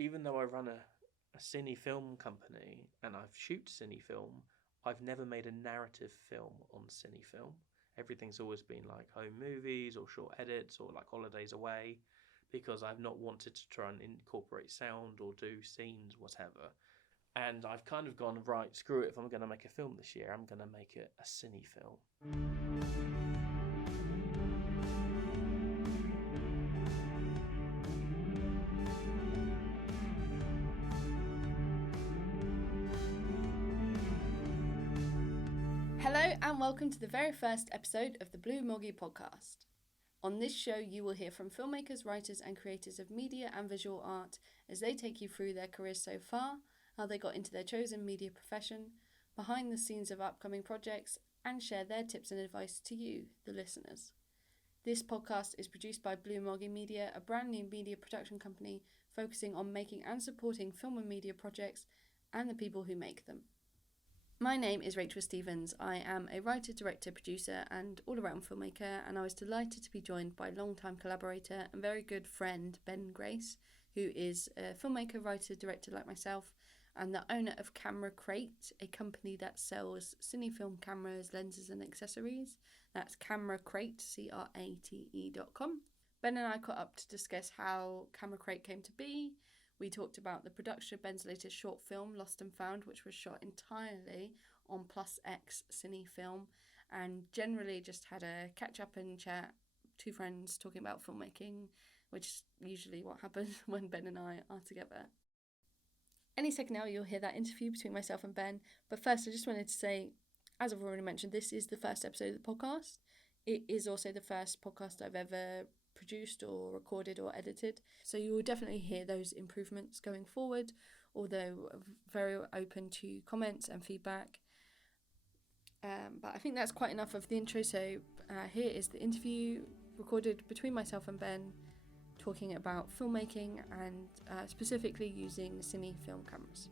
even though I run a Cine Film company and I've shoot Cine Film, I've never made a narrative film on Cine Film. Everything's always been like home movies or short edits or like holidays away, because I've not wanted to try and incorporate sound or do scenes, whatever. And I've kind of gone, right, screw it, if I'm going to make a film this year, I'm going to make it a Cine Film. Hello and welcome to the very first episode of the Blue Moggy Podcast. On this show you will hear from filmmakers, writers and creators of media and visual art as they take you through their careers so far, how they got into their chosen media profession, behind the scenes of upcoming projects, and share their tips and advice to you, the listeners. This podcast is produced by Blue Moggy Media, a brand new media production company focusing on making and supporting film and media projects and the people who make them. My name is Rachel Stevens. I am a writer, director, producer and all-around filmmaker, and I was delighted to be joined by long-time collaborator and very good friend Ben Grace, who is a filmmaker, writer, director like myself, and the owner of Camera Crate, a company that sells Cine Film cameras, lenses and accessories. That's Camera Crate, CRATE.com. Ben and I caught up to discuss how Camera Crate came to be. We talked about the production of Ben's latest short film, Lost and Found, which was shot entirely on Plus X Cine Film, and generally just had a catch-up and chat, two friends talking about filmmaking, which is usually what happens when Ben and I are together. Any second now you'll hear that interview between myself and Ben, but first I just wanted to say, as I've already mentioned, this is the first episode of the podcast. It is also the first podcast I've ever produced or recorded or edited, so you will definitely hear those improvements going forward, although very open to comments and feedback. But I think that's quite enough of the intro, so here is the interview recorded between myself and Ben talking about filmmaking and specifically using Cine Film cameras.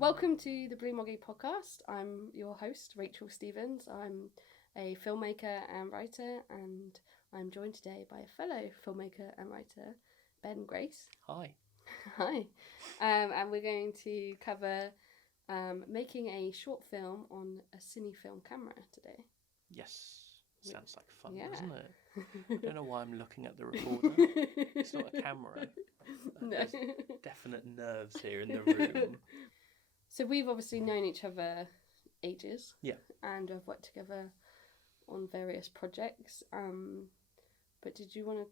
Welcome to the Blue Moggy Podcast. I'm your host, Rachel Stevens. I'm a filmmaker and writer, and I'm joined today by a fellow filmmaker and writer, Ben Grace. Hi. Hi. And we're going to cover making a short film on a Cine Film camera today. Yes. Sounds like fun, Yeah. doesn't it? I don't know why I'm looking at the recorder. It's not a camera. No. There's definite nerves here in the room. So we've obviously known each other ages. Yeah. And I've worked together on various projects. But did you want to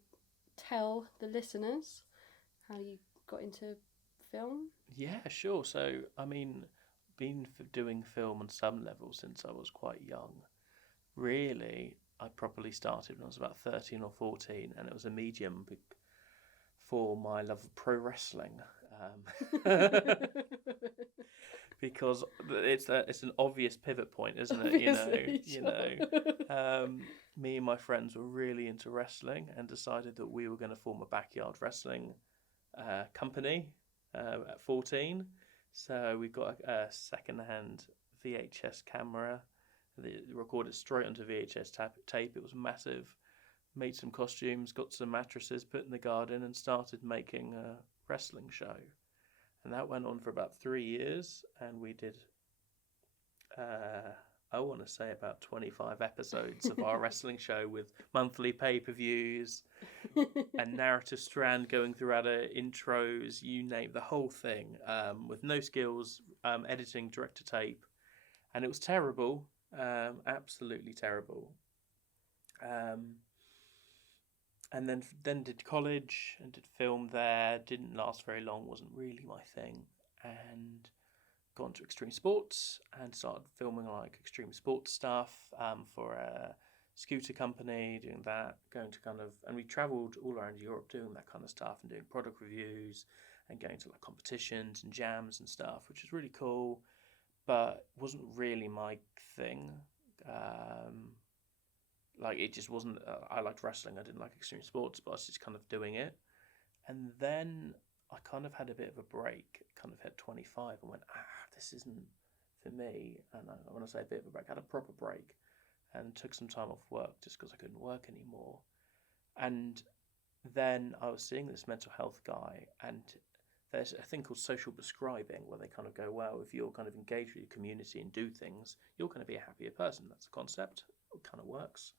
tell the listeners how you got into film? Yeah, sure. So, I mean, been doing film on some level since I was quite young. Really, I properly started when I was about 13 or 14, and it was a medium for my love of pro wrestling. Because it's an obvious pivot point, isn't it? Me and my friends were really into wrestling and decided that we were going to form a backyard wrestling company at 14. So we got a second-hand VHS camera. They recorded straight onto VHS tape. It was massive. Made some costumes, got some mattresses, put in the garden, and started making a wrestling show. And that went on for about 3 years, and we did, I want to say about 25 episodes of our wrestling show with monthly pay-per-views, a narrative strand going throughout it, intros, you name the whole thing, with no skills, editing direct to tape. And it was terrible, absolutely terrible. And then did college and did film there. Didn't last very long, wasn't really my thing. And got into extreme sports and started filming like extreme sports stuff for a scooter company, doing that, and we travelled all around Europe doing that kind of stuff and doing product reviews and going to like competitions and jams and stuff, which was really cool, but wasn't really my thing. Like it just wasn't, I liked wrestling, I didn't like extreme sports, but I was just kind of doing it. And then I kind of had a bit of a break, kind of hit 25 and went, this isn't for me. And I want to say a bit of a break, I had a proper break and took some time off work just because I couldn't work anymore. And then I was seeing this mental health guy, and there's a thing called social prescribing where they kind of go, well, if you're kind of engaged with your community and do things, you're going to be a happier person. That's the concept. It kind of works.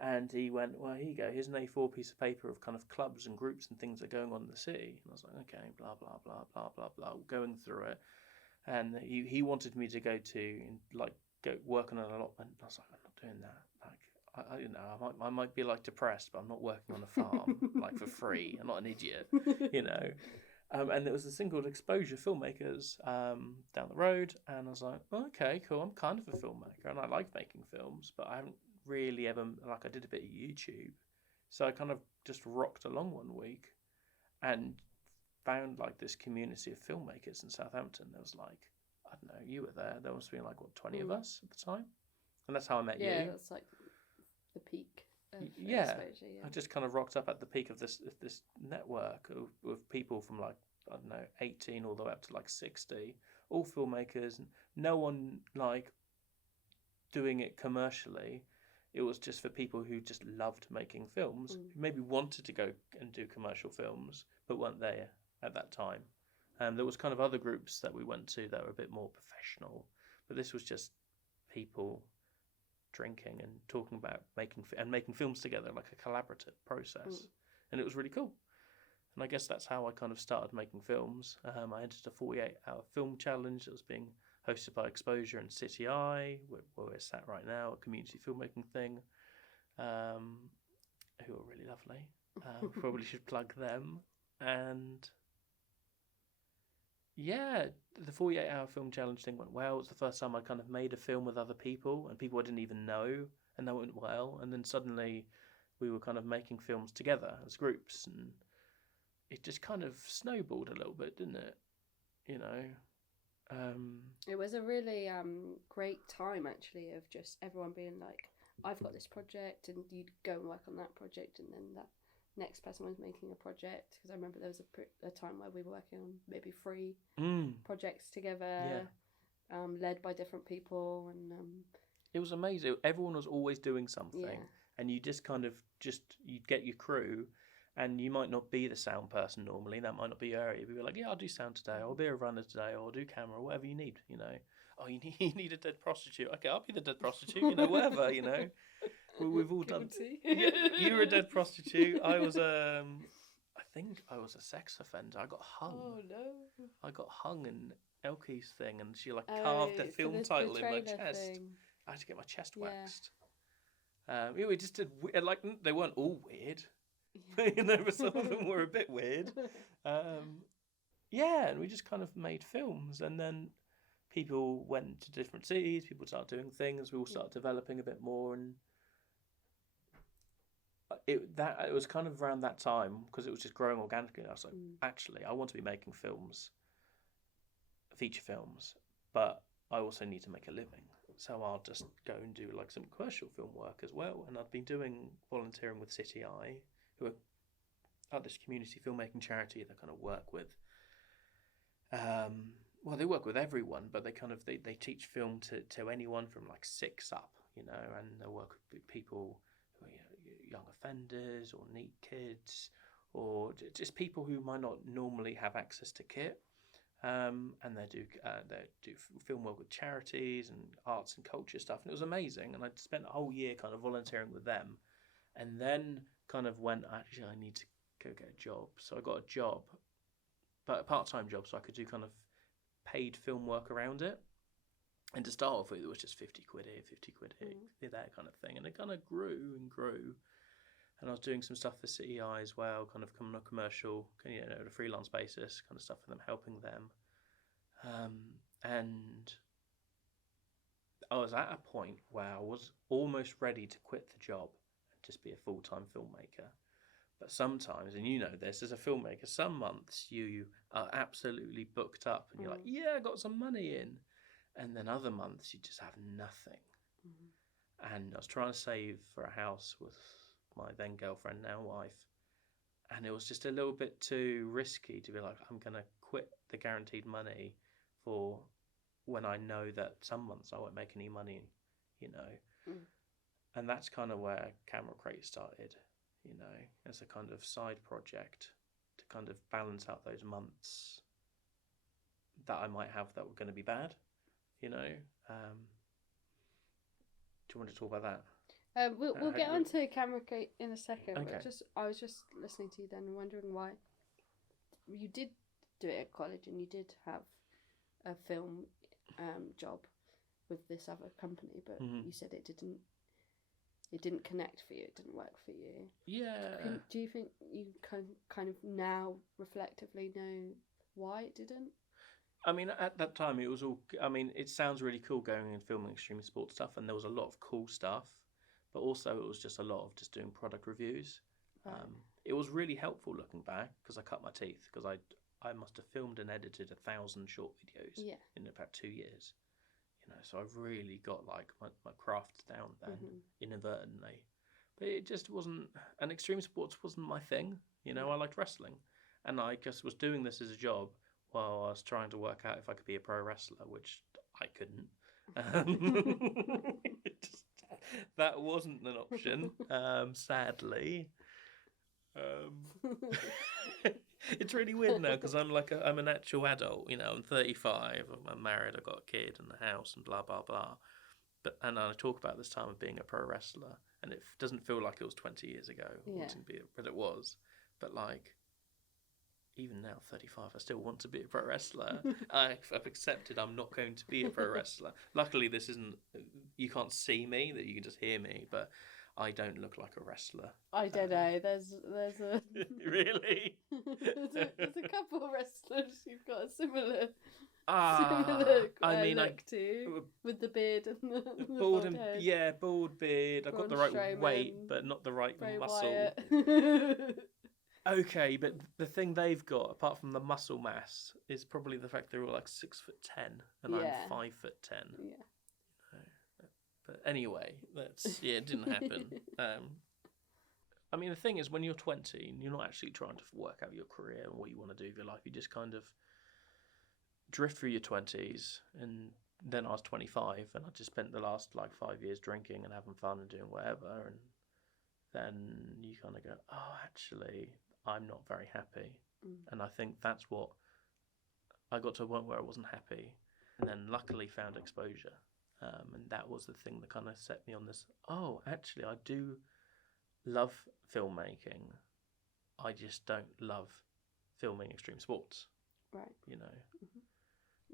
And he went, well, here you go. Here's an A4 piece of paper of kind of clubs and groups and things that are going on in the city. And I was like, okay, blah, blah, blah, blah, blah, blah, going through it. And he wanted me to go work on an allotment. I was like, I'm not doing that. Like, I might be like depressed, but I'm not working on a farm like for free. I'm not an idiot, you know. And there was this thing called Exposure Filmmakers down the road, and I was like, oh, okay, cool. I'm kind of a filmmaker, and I like making films, but I haven't really ever, like, I did a bit of YouTube, so I kind of just rocked along one week, and found like this community of filmmakers in Southampton. There was like, I don't know, you were there. There must have been like 20 of us at the time, and that's how I met you. Yeah, that's like the peak. Yeah. Exposure, yeah, I just kind of rocked up at the peak of this network of people from like, I don't know, 18 all the way up to like 60, all filmmakers, and no one like doing it commercially. It was just for people who just loved making films, who maybe wanted to go and do commercial films, but weren't there at that time. There was kind of other groups that we went to that were a bit more professional, but this was just people drinking and talking about making films together, like a collaborative process, and it was really cool. And I guess that's how I kind of started making films. I entered a 48-hour film challenge that was being hosted by Exposure and City Eye, where we're sat right now, a community filmmaking thing, who are really lovely. Probably should plug them. And yeah, the 48-hour film challenge thing went well. It was the first time I kind of made a film with other people, and people I didn't even know, and that went well. And then suddenly we were kind of making films together as groups, and it just kind of snowballed a little bit, didn't it? You know? It was a really great time, actually, of just everyone being like, I've got this project, and you'd go and work on that project, and then that next person was making a project. Because I remember there was a time where we were working on maybe 3 projects together, led by different people, and it was amazing. Everyone was always doing something, and you just kind of you'd get your crew. And you might not be the sound person normally. That might not be your area. But you're like, yeah, I'll do sound today. I'll be a runner today. Or I'll do camera. Whatever you need, you know. Oh, you need a dead prostitute. Okay, I'll be the dead prostitute. You know, whatever. You know, we've all done. Yeah, you were a dead prostitute. I was I think I was a sex offender. I got hung. Oh no! I got hung in Elkie's thing, and she like carved the film title in my chest. Thing. I had to get my chest waxed. We just did like they weren't all weird. You know, but some of them were a bit weird. And we just kind of made films, and then people went to different cities, people started doing things, we all started developing a bit more, and it was kind of around that time, because it was just growing organically. I was like, actually, I want to be making films, feature films, but I also need to make a living. So I'll just go and do like some commercial film work as well. And I've been doing volunteering with City Eye, who are this community filmmaking charity that kind of work with, well, they work with everyone, but they teach film to anyone from like 6 up, you know, and they work with people who are, you know, young offenders or neat kids, or just people who might not normally have access to kit. And they do film work with charities and arts and culture stuff, and it was amazing. And I spent a whole year kind of volunteering with them, and then kind of went, actually, I need to go get a job. So I got a job, but a part-time job, so I could do kind of paid film work around it. And to start off with, it was just 50 quid here, 50 quid here, that kind of thing. And it kind of grew and grew. And I was doing some stuff for City Eye as well, kind of coming on a commercial, you know, on a freelance basis, kind of stuff for them, helping them. And I was at a point where I was almost ready to quit the job and just be a full-time filmmaker. But sometimes, and you know this, as a filmmaker, some months you are absolutely booked up and you're like, yeah, I got some money in. And then other months you just have nothing. And I was trying to save for a house with my then girlfriend, now wife, and it was just a little bit too risky to be like, I'm going to quit the guaranteed money for when I know that some months I won't make any money, you know. And that's kind of where Camera Crate started, you know, as a kind of side project to kind of balance out those months that I might have that were going to be bad, you know. Do you want to talk about that? We'll get onto camera crate in a second. Okay. But I was just listening to you then and wondering why you did do it at college and you did have a film job with this other company, but you said it didn't connect for you. It didn't work for you. Yeah. Do you think you kind of now reflectively know why it didn't? I mean, at that time, it was all. I mean, it sounds really cool going and filming extreme sports stuff, and there was a lot of cool stuff, but also it was just a lot of just doing product reviews. Right. It was really helpful looking back because I cut my teeth because I must have filmed and edited 1,000 short videos in about 2 years. You know, so I've really got like my craft down then inadvertently, but it just wasn't. And extreme sports wasn't my thing. You know, I liked wrestling, and I just was doing this as a job while I was trying to work out if I could be a pro wrestler, which I couldn't. That wasn't an option, sadly. It's really weird now because I'm an actual adult. You know, I'm 35. I'm married. I've got a kid and a house and blah blah blah. And I talk about this time of being a pro wrestler, and it doesn't feel like it was 20 years ago. But it was. But like, even now, 35, I still want to be a pro wrestler. I've accepted I'm not going to be a pro wrestler. Luckily, this isn't. You can't see me; that you can just hear me. But I don't look like a wrestler. I don't know. There's a really. there's a couple of wrestlers you've got a similar look to, with the beard and the bald head. Bald beard. I've got the right weight, but not the right muscle. Okay, but the thing they've got, apart from the muscle mass, is probably the fact they're all like 6'10", and I'm 5'10". Yeah. But anyway, it didn't happen. I mean, the thing is, when you're 20, you're not actually trying to work out your career and what you want to do with your life. You just kind of drift through your 20s, and then I was 25, and I just spent the last 5 years drinking and having fun and doing whatever, and then you kind of go, oh, actually, I'm not very happy. And I think that's what I got to a point where I wasn't happy, and then luckily found exposure. And that was the thing that kind of set me on this, oh, actually, I do love filmmaking. I just don't love filming extreme sports. Right. You know.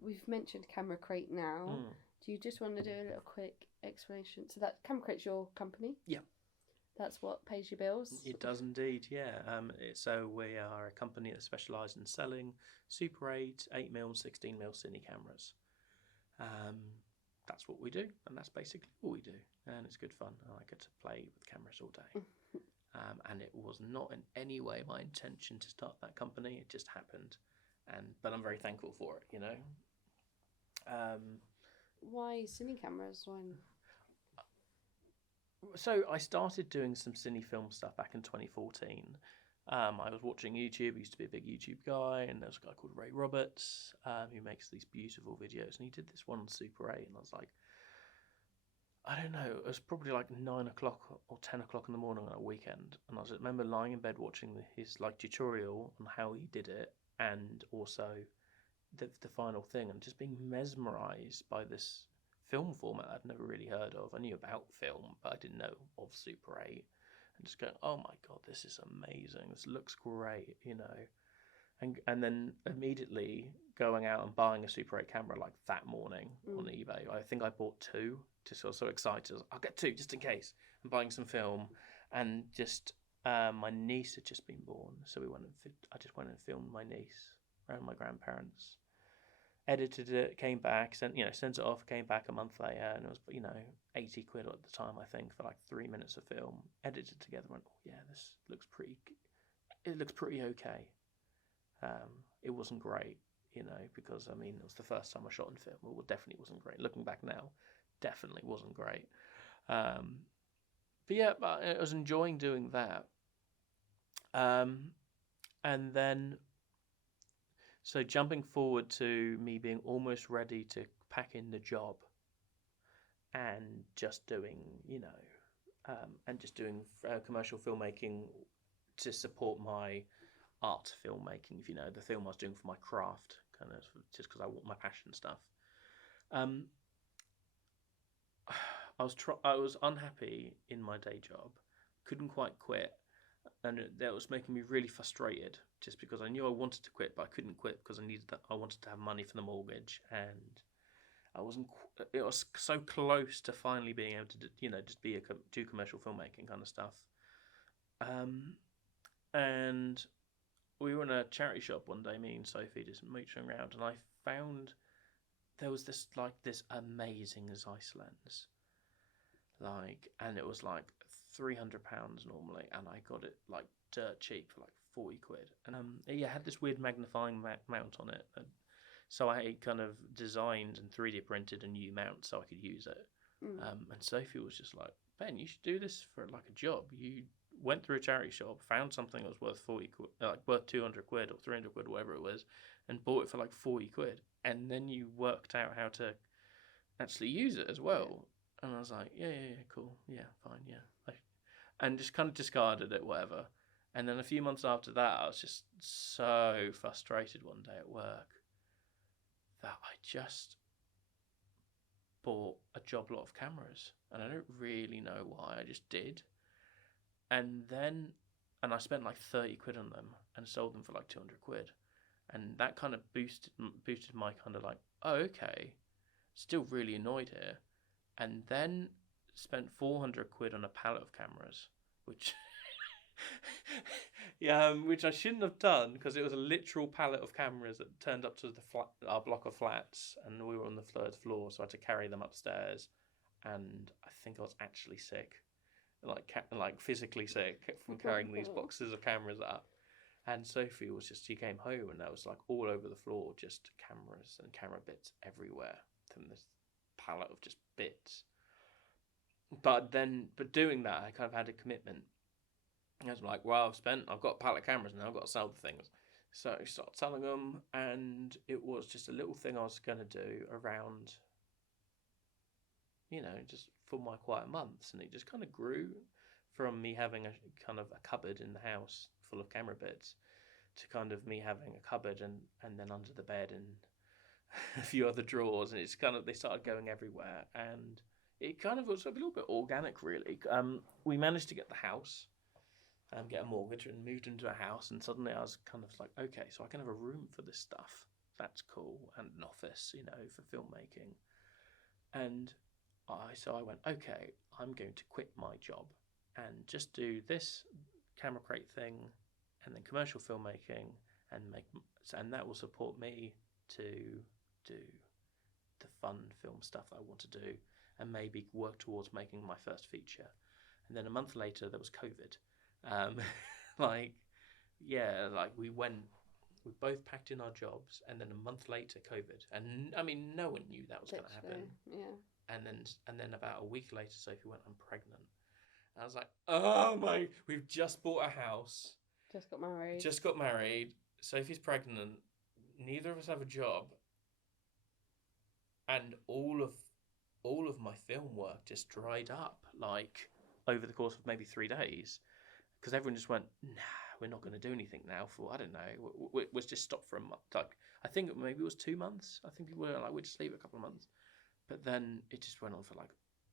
We've mentioned Camera Crate now. Do you just want to do a little quick explanation? So that Camera Crate's your company? Yeah. That's what pays your bills? It does indeed, yeah. So we are a company that specialises in selling Super 8, 8mm, 16mm cine cameras. That's what we do, and that's basically all we do. And it's good fun. I get to play with cameras all day. And it was not in any way my intention to start that company. It just happened. But I'm very thankful for it, you know. Why cine cameras? Why? So I started doing some Cine Film stuff back in 2014. I was watching YouTube. I used to be a big YouTube guy, and there's a guy called Ray Roberts who makes these beautiful videos, and he did this one on Super 8, and I was like, I don't know, it was probably like 9 o'clock or 10 o'clock in the morning on a weekend, and I remember lying in bed watching his tutorial on how he did it, and also the final thing, and just being mesmerised by this film format I'd never really heard of. I knew about film, but I didn't know of Super 8. And just going, oh my God, this is amazing. This looks great, you know. And then immediately going out and buying a Super 8 camera like that morning on eBay. I think I bought 2, just I was so excited. I'll get 2 just in case. I'm buying some film, and just my niece had just been born, so I just went and filmed my niece around my grandparents. Edited it, came back, sent it off, came back a month later, and it was 80 quid at the time, I think, for 3 minutes of film. Edited together, went, oh yeah, this looks pretty. It looks pretty okay. It wasn't great, because it was the first time I shot in film. It definitely wasn't great. Looking back now, definitely wasn't great. But yeah, I was enjoying doing that. And then. So jumping forward to me being almost ready to pack in the job and just doing, and just doing commercial filmmaking to support my art filmmaking, if you know, the film I was doing for my craft, kind of just because I want my passion stuff. Um, I was unhappy in my day job, couldn't quite quit, and that was making me really frustrated. Just because I knew I wanted to quit, but I couldn't quit because I wanted to have money for the mortgage, and I wasn't. It was so close to finally being able to, just do commercial filmmaking kind of stuff. And we were in a charity shop one day, me and Sophie just mooching around, and I found there was this amazing Zeiss lens, and it was like £300 normally, and I got it like dirt cheap for like 40 quid, and it had this weird magnifying mount on it, and so I kind of designed and 3D printed a new mount so I could use it. And Sophie was just like, Ben, you should do this for like a job. You went through a charity shop, found something that was worth 40 quid, like worth 200 quid or 300 quid, whatever it was, and bought it for like 40 quid. And then you worked out how to actually use it as well. And I was like, yeah, cool. Yeah, fine, yeah. And just kind of discarded it, whatever. And then a few months after that, I was just so frustrated one day at work that I just bought a job lot of cameras. And I don't really know why, I just did. And I spent like 30 quid on them and sold them for like 200 quid. And that kind of boosted my kind of like, oh, okay, still really annoyed here. And then spent 400 quid on a pallet of cameras, which which I shouldn't have done, because it was a literal pallet of cameras that turned up to our block of flats, and we were on the third floor, so I had to carry them upstairs. And I think I was actually sick, like physically sick from carrying these boxes of cameras up. And Sophie she came home, and that was like all over the floor, just cameras and camera bits everywhere from this palette of just bits. But doing that, I kind of had a commitment. I was like, well, I've got a pallet of cameras now, I've got to sell the things. So I started selling them, and it was just a little thing I was going to do around, just for my quiet months. And it just kind of grew from me having a kind of a cupboard in the house full of camera bits to kind of me having a cupboard and then under the bed and a few other drawers. And it's kind of, they started going everywhere. And it kind of was a little bit organic, really. We managed to get the house, get a mortgage, and moved into a house. And suddenly I was kind of like, okay, so I can have a room for this stuff. That's cool. And an office, for filmmaking. And so I went, okay, I'm going to quit my job and just do this camera crate thing and then commercial filmmaking, and that will support me to do the fun film stuff that I want to do, and maybe work towards making my first feature. And then a month later, there was COVID. We both packed in our jobs, and then a month later, COVID. And I mean, no one knew that was going to happen. Yeah. And then about a week later, Sophie went, I'm pregnant. And I was like, oh my, we've just bought a house. Just got married. Sophie's pregnant. Neither of us have a job. And all of my film work just dried up, like, over the course of maybe 3 days. Because everyone just went, nah, we're not going to do anything now for, I don't know, was just stopped for a month. Like, I think maybe it was 2 months. I think people were like, we'll just leave it a couple of months. But then it just went on for like,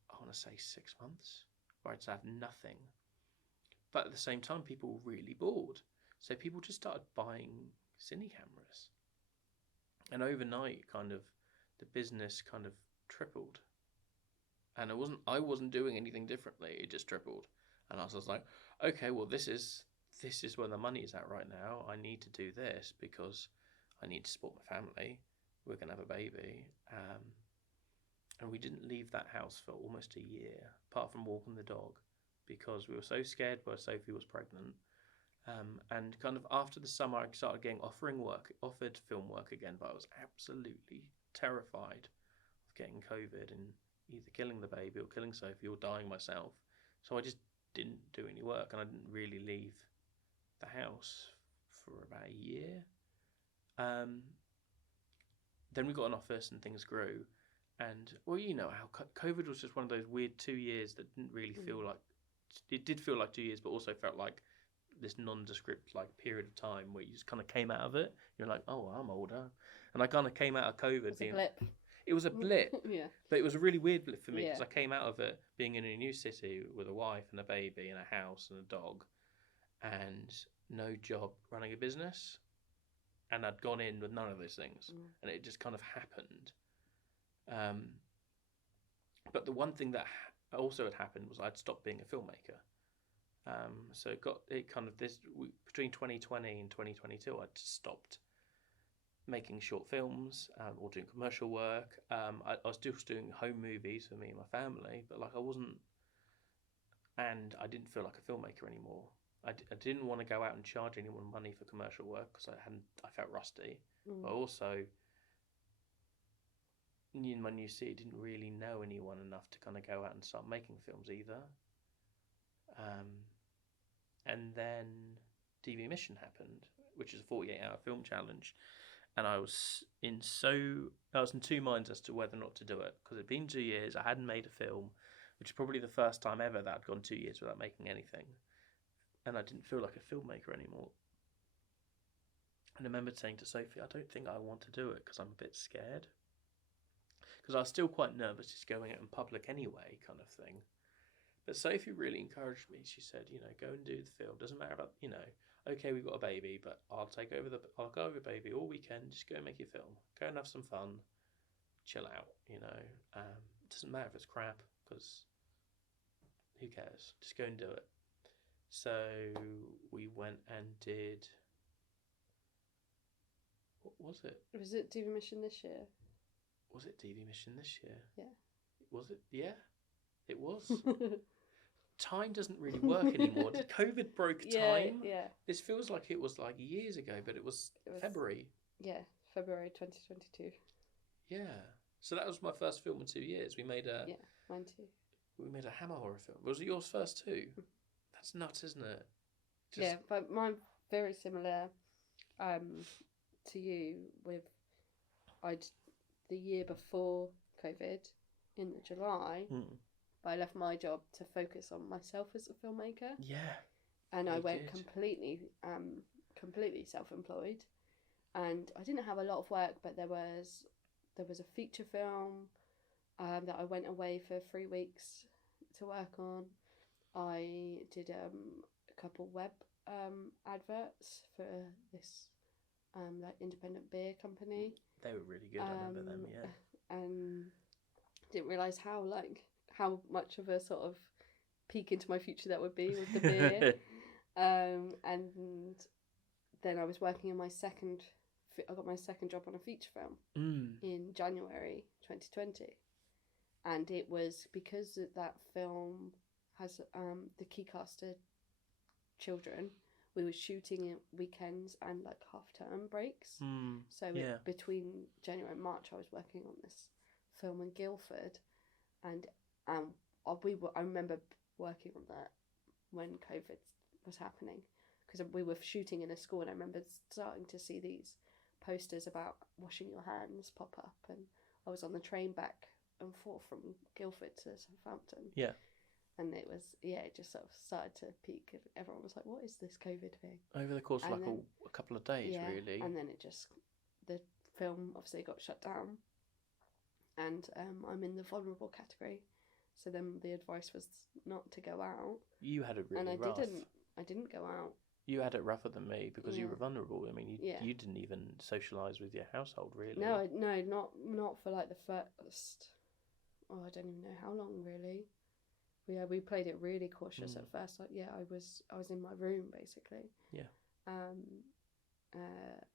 I want to say 6 months, where I just had nothing. But at the same time, people were really bored. So people just started buying cine cameras. And overnight, kind of, the business kind of tripled. And I wasn't doing anything differently. It just tripled. And I was like, okay, well, this is where the money is at right now. I need to do this because I need to support my family. We're going to have a baby. And we didn't leave that house for almost a year, apart from walking the dog, because we were so scared where Sophie was pregnant. And kind of after the summer, I started getting offered film work again, but I was absolutely terrified of getting COVID and either killing the baby or killing Sophie or dying myself. So I just didn't do any work, and I didn't really leave the house for about a year. Then we got an office and things grew. And, well, how COVID was just one of those weird 2 years that didn't really feel like it did feel like 2 years, but also felt like this nondescript like period of time where you just kind of came out of it. You're like, oh, I'm older, and I kind of came out of COVID It's a blip. It was a blip, Yeah. but it was a really weird blip for me because Yeah. I came out of it being in a new city with a wife and a baby and a house and a dog, and no job running a business, and I'd gone in with none of those things, and it just kind of happened. But the one thing that also had happened was I'd stopped being a filmmaker. So it kind of between 2020 and 2022, I just stopped making short films or doing commercial work. I was still doing home movies for me and my family, but like I wasn't, and I didn't feel like a filmmaker anymore. I didn't want to go out and charge anyone money for commercial work because I felt rusty. But also, in my new city, didn't really know anyone enough to kind of go out and start making films either. And then TV Mission happened, which is a 48-hour film challenge. And I was in 2 minds as to whether or not to do it, because it'd been 2 years, I hadn't made a film, which is probably the first time ever that I'd gone 2 years without making anything. And I didn't feel like a filmmaker anymore. And I remember saying to Sophie, I don't think I want to do it because I'm a bit scared. Because I was still quite nervous just going out in public anyway, kind of thing. But Sophie really encouraged me. She said, go and do the film. Doesn't matter about, okay, we've got a baby, but I'll go over the baby all weekend. Just go and make your film. Go and have some fun. Chill out, doesn't matter if it's crap, because who cares? Just go and do it. So we went and did, what was it? Was it TV Mission this year? Was it TV Mission this year? Yeah. Was it? Yeah, it was. Time doesn't really work anymore. COVID broke time. Yeah. This feels like it was like years ago, but it was February. Yeah, February 2022. Yeah. So that was my first film in 2 years. We made a... Yeah, mine too. We made a Hammer horror film. Was it yours first too? That's nuts, isn't it? Yeah, but mine very similar to you with... The year before COVID, in July... I left my job to focus on myself as a filmmaker. Yeah. And I went completely self-employed. And I didn't have a lot of work, but there was a feature film that I went away for 3 weeks to work on. I did a couple web adverts for this like independent beer company. They were really good. I remember them. Yeah. And didn't realise how much of a sort of peek into my future that would be with the beer. And then I was working on I got my second job on a feature film in January 2020. And it was because that film has the key cast are children. We were shooting at weekends and like half-term breaks. So between January and March, I was working on this film in Guildford. And I remember working on that when COVID was happening, because we were shooting in a school, and I remember starting to see these posters about washing your hands pop up, and I was on the train back and forth from Guildford to Southampton. Yeah. And it was, it just sort of started to peak. Everyone was like, what is this COVID thing? Over the course of a couple of days, really. And then the film obviously got shut down. And I'm in the vulnerable category. So then the advice was not to go out. You had it really rough. And I didn't go out. You had it rougher than me because you were vulnerable. I mean, you didn't even socialise with your household, really. No, not for like the first... Oh, I don't even know how long, really. Yeah, we played it really cautious at first. Like, I was in my room, basically. Yeah.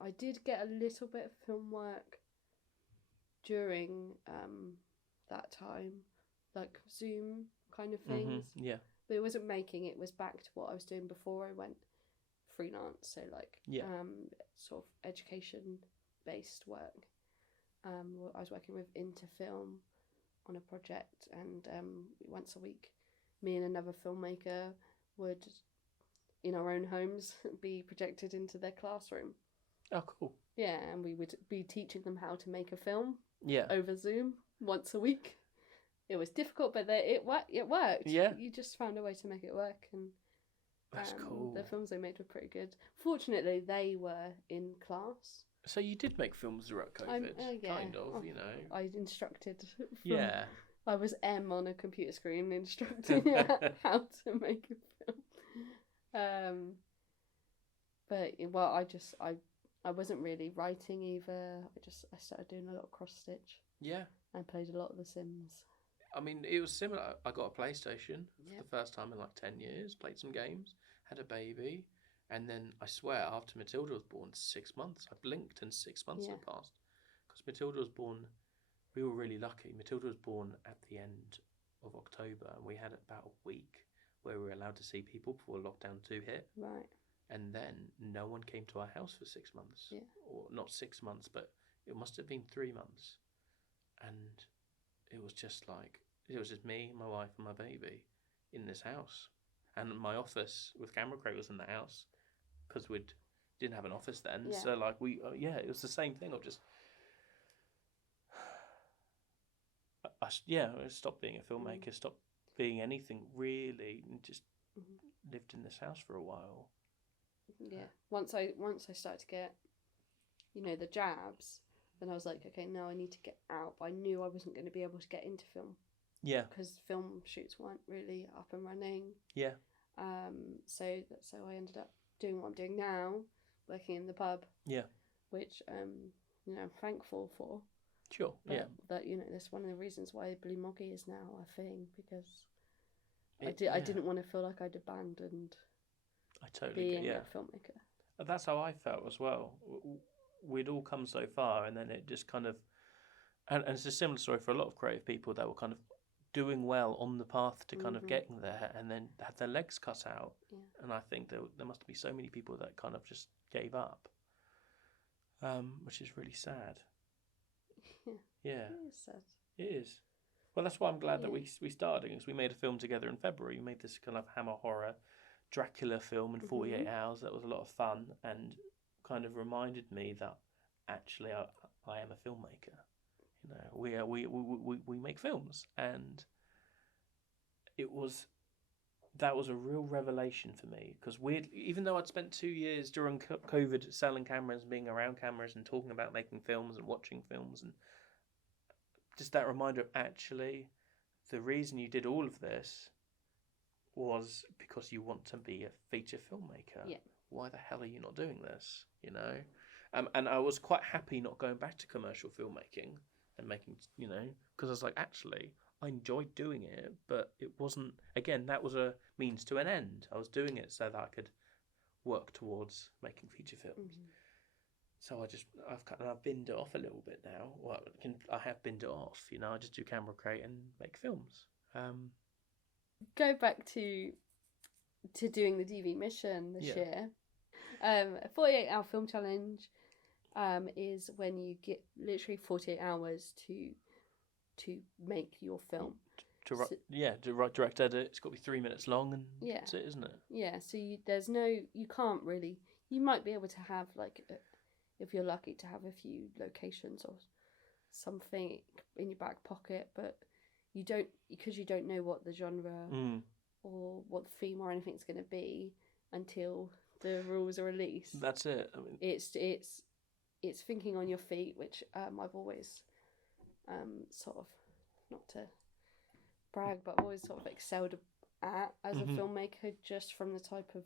I did get a little bit of film work during that time, like Zoom kind of things. Yeah. But it wasn't making, it was back to what I was doing before I went freelance. So like sort of education based work. I was working with Film on a project, and once a week me and another filmmaker would, in our own homes, be projected into their classroom. Oh, cool. Yeah, and we would be teaching them how to make a film over Zoom once a week. it was difficult, but it worked. Yeah. You just found a way to make it work, and That's cool. the films they made were pretty good. Fortunately, they were in class. So you did make films throughout COVID, yeah. kind of, you know. I instructed. Yeah. I was M on a computer screen instructing how to make a film. But I wasn't really writing either. I started doing a lot of cross stitch. Yeah. And played a lot of The Sims. I mean, it was similar. I got a PlayStation for Yep. the first time in like 10 years, played some games, had a baby, and then I swear after Matilda was born, 6 months, I blinked and 6 months had passed. Because Matilda was born, we were really lucky. Matilda was born at the end of October, and we had about a week where we were allowed to see people before lockdown 2 hit. Right. And then no one came to our house for 6 months. Yeah. Or not 6 months, but it must have been 3 months. And it was just me, my wife, and my baby in this house. And my office with camera crate was in the house because we didn't have an office then. Yeah. So like it was the same thing of just, I stopped being a filmmaker, stopped being anything really, and just lived in this house for a while. Yeah. Once I started to get, the jabs, then I was like, okay, now I need to get out. But I knew I wasn't going to be able to get into film. Yeah. Because film shoots weren't really up and running. Yeah. So I ended up doing what I'm doing now, working in the pub. Yeah. Which I'm thankful for. Sure. But that's one of the reasons why Blue Moggy is now a thing, because I didn't want to feel like I'd abandoned. I totally being get, a filmmaker. That's how I felt as well. We'd all come so far, and then it just kind of, and it's a similar story for a lot of creative people that were kind of doing well on the path to kind of getting there, and then had their legs cut out. Yeah. And I think there must be so many people that kind of just gave up, which is really sad. Yeah. It is sad. It is. Well, that's why I'm glad that we started, because we made a film together in February. We made this kind of hammer horror Dracula film in 48 hours. That was a lot of fun and kind of reminded me that actually I am a filmmaker. We make films, and that was a real revelation for me, because even though I'd spent 2 years during COVID selling cameras, being around cameras and talking about making films and watching films, and just that reminder of actually the reason you did all of this was because you want to be a feature filmmaker. Yeah. Why the hell are you not doing this? And I was quite happy not going back to commercial filmmaking and making, because I was like, actually, I enjoyed doing it, but it wasn't, again, that was a means to an end. I was doing it so that I could work towards making feature films. So I've binned it off a little bit now. Well, I have binned it off, I just do camera crate and make films. Go back to doing the DV mission this year. A 48-hour film challenge is when you get literally 48 hours to make your film. To write, direct edit. It's got to be 3 minutes long, and that's it, isn't it? Yeah. So you can't really. You might be able to have if you're lucky to have a few locations or something in your back pocket, but you don't, because you don't know what the genre or what the theme or anything's going to be until the rules are released. That's it. I mean, it's thinking on your feet, which I've always sort of, not to brag, but I've always sort of excelled at as a filmmaker, just from the type of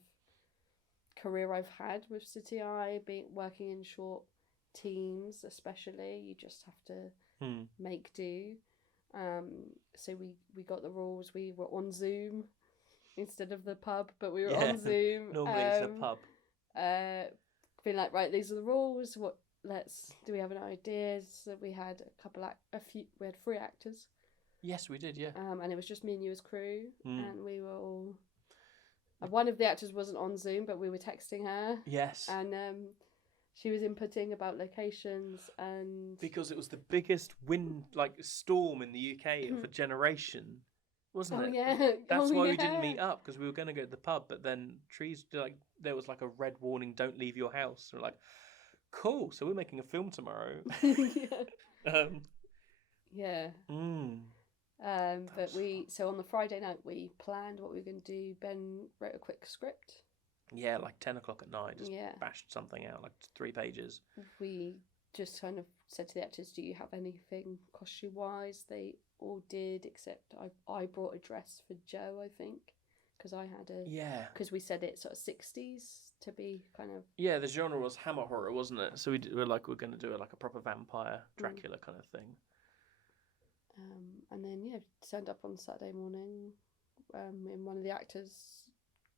career I've had with City Eye, working in short teams especially. You just have to make do. So we got the rules. We were on Zoom instead of the pub, but we were on Zoom. Normally it's a pub. Being like, right, these are the rules. Do we have an idea? So we had we had 3 actors. Yes, we did, yeah. And it was just me and you as crew, and we were all. One of the actors wasn't on Zoom, but we were texting her. Yes. And she was inputting about locations, and because it was the biggest storm in the UK of a generation, wasn't it? Yeah. That's why we didn't meet up, because we were going to go to the pub, but then there was a red warning, don't leave your house. We're like, cool, so we're making a film tomorrow. Yeah. But so on the Friday night we planned what we were going to do. Ben wrote a quick script. Yeah, like 10 o'clock at night, just Yeah. bashed something out, like 3 pages. We just kind of said to the actors, do you have anything costume-wise? They all did, except I brought a dress for Joe, I think, because I had a... Yeah. Because we said it sort of 60s to be kind of... Yeah, the genre was hammer horror, wasn't it? So we're going to do it like a proper vampire, Dracula kind of thing. And then, yeah, turned up on Saturday morning in one of the actors'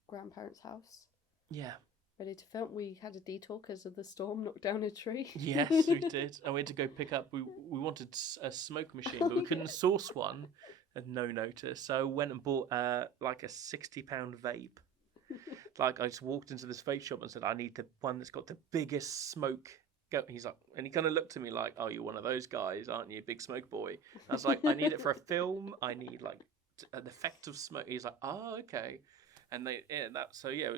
grandparents' house. Yeah. Ready to film. We had a detour because of the storm, knocked down a tree. Yes, we did. And we had to go pick up, we wanted a smoke machine, but we couldn't source one at no notice. So went and bought like a £60 vape. Like I just walked into this vape shop and said, I need the one that's got the biggest smoke. He's like, and he kind of looked at me like, oh, you're one of those guys, aren't you, big smoke boy? I was like, I need it for a film. I need like an effect of smoke. He's like, oh, okay. And we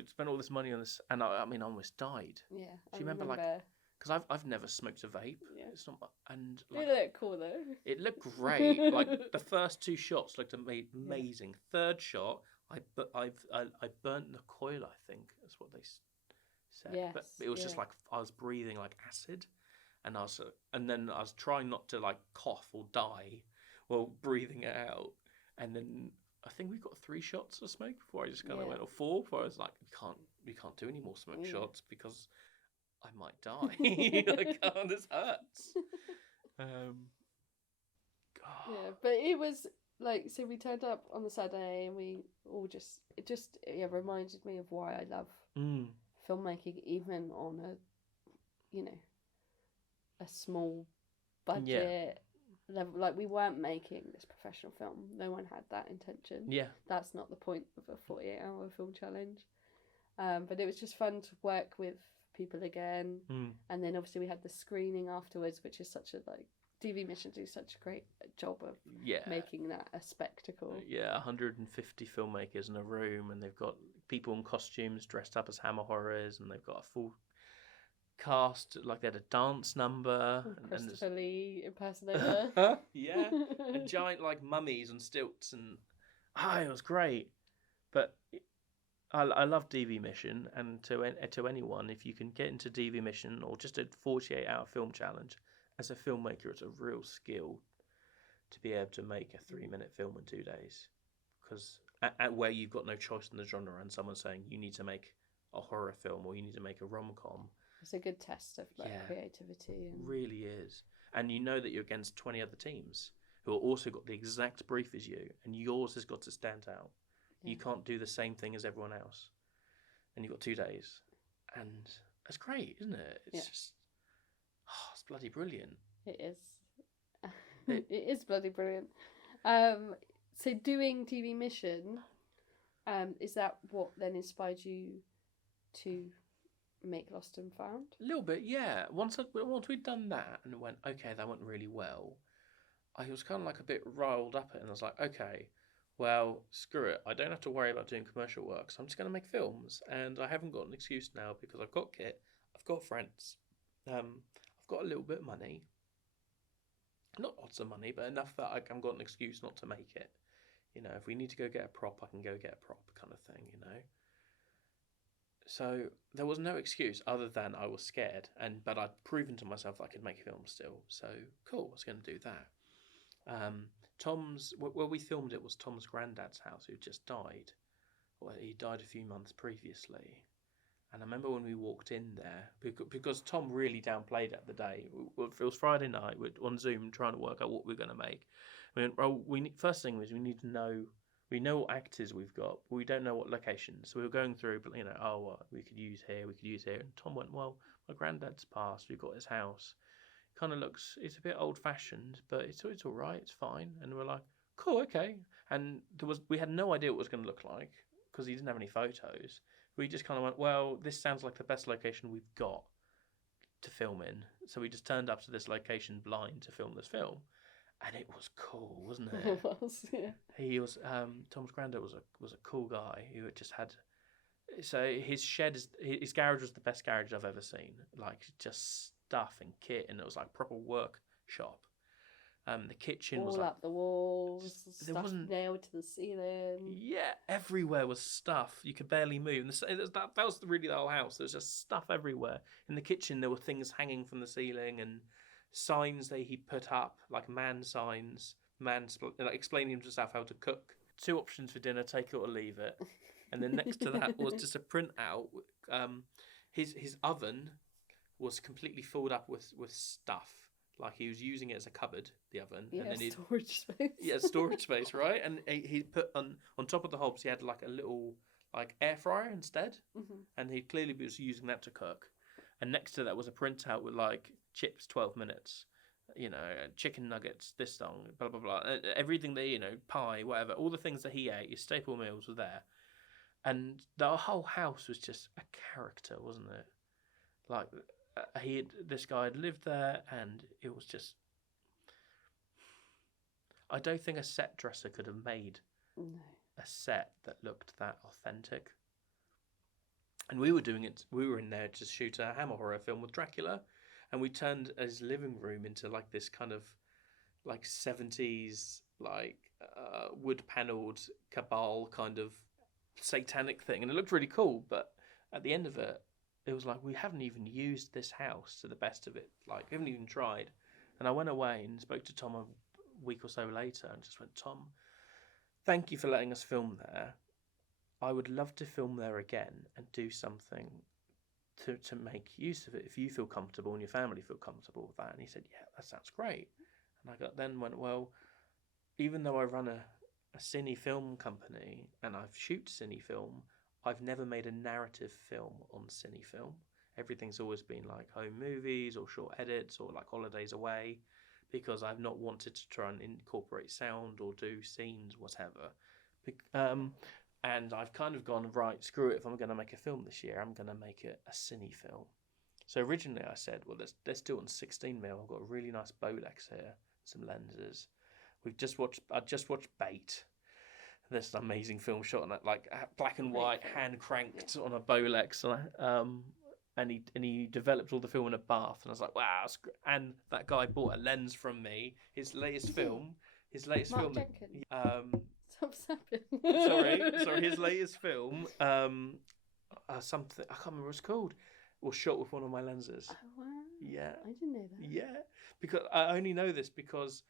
spent all this money on this, and I mean, I almost died. Yeah, do you remember like? Because I've never smoked a vape. Yeah. It's not, and like, it looked cool though. It looked great. Like the first 2 shots looked amazing. Yeah. Third shot, I burnt the coil. I think that's what they said. Yes, but it was just like I was breathing like acid, and then I was trying not to like cough or die while breathing it out, and then I think we got 3 shots of smoke before I just kind of went, or 4 before I was like, we can't do any more smoke shots because I might die. Like, oh, this hurts. Yeah, but it was like, so we turned up on the Saturday and we all just reminded me of why I love filmmaking, even on a small budget level. Like, we weren't making this professional film. No one had that intention. Yeah. That's not the point of a 48-hour film challenge. But it was just fun to work with people again. And then obviously we had the screening afterwards, which is such a DV Mission do such a great job of making that a spectacle. Yeah, 150 filmmakers in a room, and they've got people in costumes dressed up as hammer horrors, and they've got a full cast, like they had a dance number. Christopher Lee impersonator. Yeah, and giant like mummies on stilts, and it was great. But I love DV Mission, and to anyone, if you can get into DV Mission or just a 48-hour film challenge, as a filmmaker, it's a real skill to be able to make a 3-minute film in 2 days, because where you've got no choice in the genre, and someone's saying you need to make a horror film or you need to make a rom-com. It's a good test of creativity. It really is. And you know that you're against 20 other teams who have also got the exact brief as you, and yours has got to stand out. Yeah. You can't do the same thing as everyone else. And you've got 2 days. And that's great, isn't it? It's just, it's bloody brilliant. It is. It is bloody brilliant. So doing TV Mission, is that what then inspired you to make Lost and Found? A little bit, yeah. Once we'd done that and went, okay, that went really well, I was kind of like a bit riled up and I was like, okay, well, screw it. I don't have to worry about doing commercial work, so I'm just going to make films. And I haven't got an excuse now because I've got kit, I've got friends, I've got a little bit of money. Not lots of money, but enough that I've got an excuse not to make it. You know, if we need to go get a prop, I can go get a prop kind of thing, you know. So there was no excuse other than I was scared, but I'd proven to myself that I could make films still. So cool, I was going to do that. Where we filmed it was Tom's granddad's house, who just died. Well, he died a few months previously. And I remember when we walked in there, because Tom really downplayed it the day. It was Friday night, we're on Zoom trying to work out what we're going to make. I mean, first thing was we need to know, we know what actors we've got, but we don't know what locations. So we were going through, but we could use here, we could use here. And Tom went, well, my granddad's passed, we've got his house. Kind of looks, it's a bit old-fashioned, but it's all right, it's fine. And we're like, cool, okay. And we had no idea what it was going to look like, because he didn't have any photos. We just kind of went, well, this sounds like the best location we've got to film in. So we just turned up to this location blind to film this film. And it was cool, wasn't it? It was, yeah. He was, Tom's granddad was a cool guy who had just had, so his garage was the best garage I've ever seen. Like, just stuff and kit, and it was like proper workshop. The kitchen all was like up the walls, there stuff wasn't. nailed to the ceiling. Yeah, everywhere was stuff. You could barely move. And that was really the whole house. There was just stuff everywhere. In the kitchen, there were things hanging from the ceiling and signs that he'd put up, like man signs, like explaining himself how to cook. 2 options for dinner: take it or leave it. And then next to that was just a printout. His oven was completely filled up with stuff. Like he was using it as a cupboard, the oven, Yeah, and then storage space. yeah, storage space, right? And he put on top of the hobs, he had like a little like air fryer instead, and he clearly was using that to cook. And next to that was a printout with like chips, 12 minutes, chicken nuggets, this song, blah blah blah, everything that pie, whatever, all the things that he ate, his staple meals were there, and the whole house was just a character, wasn't it? Like this guy had lived there, and it was just. I don't think a set dresser could have made a set that looked that authentic. And we were doing it. We were in there to shoot a Hammer horror film with Dracula, and we turned his living room into like this kind of like 70s like wood panelled cabal kind of satanic thing, and it looked really cool. But at the end of it, it was like we haven't even used this house to the best of it. Like we haven't even tried. And I went away and spoke to Tom a week or so later and just went, Tom, thank you for letting us film there. I would love to film there again and do something to make use of it if you feel comfortable and your family feel comfortable with that. And he said, yeah, that sounds great. And I then went, well, even though I run a Cine Film company and I've shoot Cine Film, I've never made a narrative film on Cine Film. Everything's always been like home movies or short edits or like holidays away, because I've not wanted to try and incorporate sound or do scenes, whatever. And I've kind of gone, right, screw it. If I'm going to make a film this year, I'm going to make it a Cine Film. So originally I said, well, let's do it on 16mm. I've got a really nice Bolex here, some lenses. I just watched Bait. This amazing film shot on that, like black and white, hand cranked on a Bolex, and he developed all the film in a bath, and I was like, wow. And that guy bought a lens from me. His latest film. Mark Jenkins. Stop sapping. sorry. His latest film. Something I can't remember what it's called. Was shot with one of my lenses. Oh wow. Yeah. I didn't know that. Yeah, because I only know this because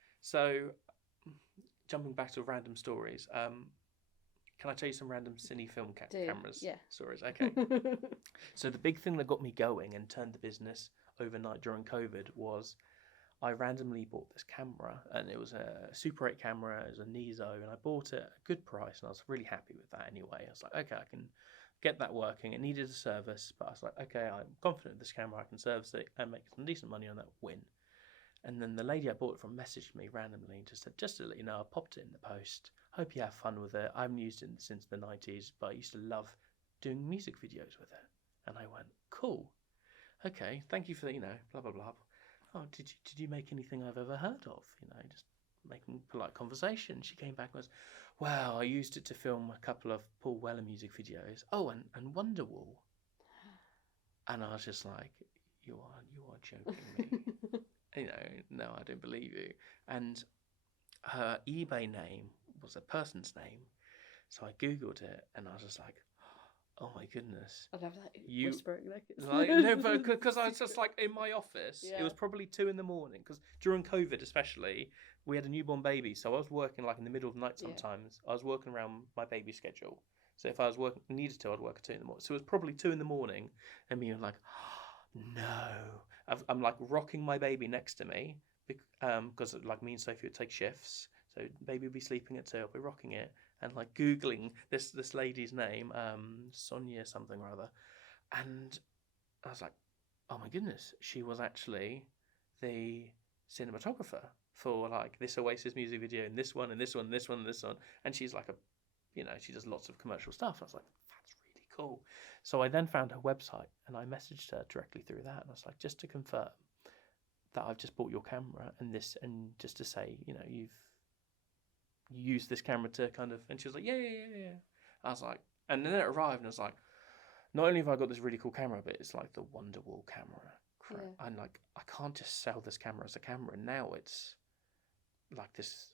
jumping back to random stories. Can I tell you some random Cine Film cameras? Yeah. Stories. Okay. So the big thing that got me going and turned the business overnight during COVID was I randomly bought this camera, and it was a Super 8 camera. It was a Nizo, and I bought it at a good price, and I was really happy with that anyway. I was like, okay, I can get that working. It needed a service, but I was like, okay, I'm confident with this camera. I can service it and make some decent money on that, win. And then the lady I bought it from messaged me randomly and just said, just to let you know, I popped it in the post. Hope you have fun with it. I haven't used it since the 90s, but I used to love doing music videos with it. And I went, cool. Okay, thank you for, blah, blah, blah. Oh, did you make anything I've ever heard of? Just making polite conversation. She came back and was, wow, I used it to film a couple of Paul Weller music videos. Oh, and Wonderwall. And I was just like, you are joking me. No, I don't believe you. And her eBay name was a person's name. So I Googled it and I was just like, oh my goodness. I love that whispering like it's... no, but because I was just like in my office, yeah. It was probably 2 a.m, because during COVID especially, we had a newborn baby. So I was working like in the middle of the night sometimes. Yeah. I was working around my baby's schedule. So if I was needed to, I'd work at 2 a.m. So it was probably 2 a.m, and me like, oh, no. I'm like rocking my baby next to me because like me and Sophie would take shifts. So baby would be sleeping at 2, I'll be rocking it and like Googling this lady's name, Sonia something or other. And I was like, oh my goodness, she was actually the cinematographer for like this Oasis music video and this one and this one and this one and this one. And she's like she does lots of commercial stuff. I was like, that's really cool. So I then found her website and I messaged her directly through that. And I was like, just to confirm that I've just bought your camera and just to say, you've used this camera to kind of, and she was like, yeah. I was like, and then it arrived and I was like, not only have I got this really cool camera, but it's like the Wonderwall camera. Yeah. I'm like, I can't just sell this camera as a camera. And now it's like this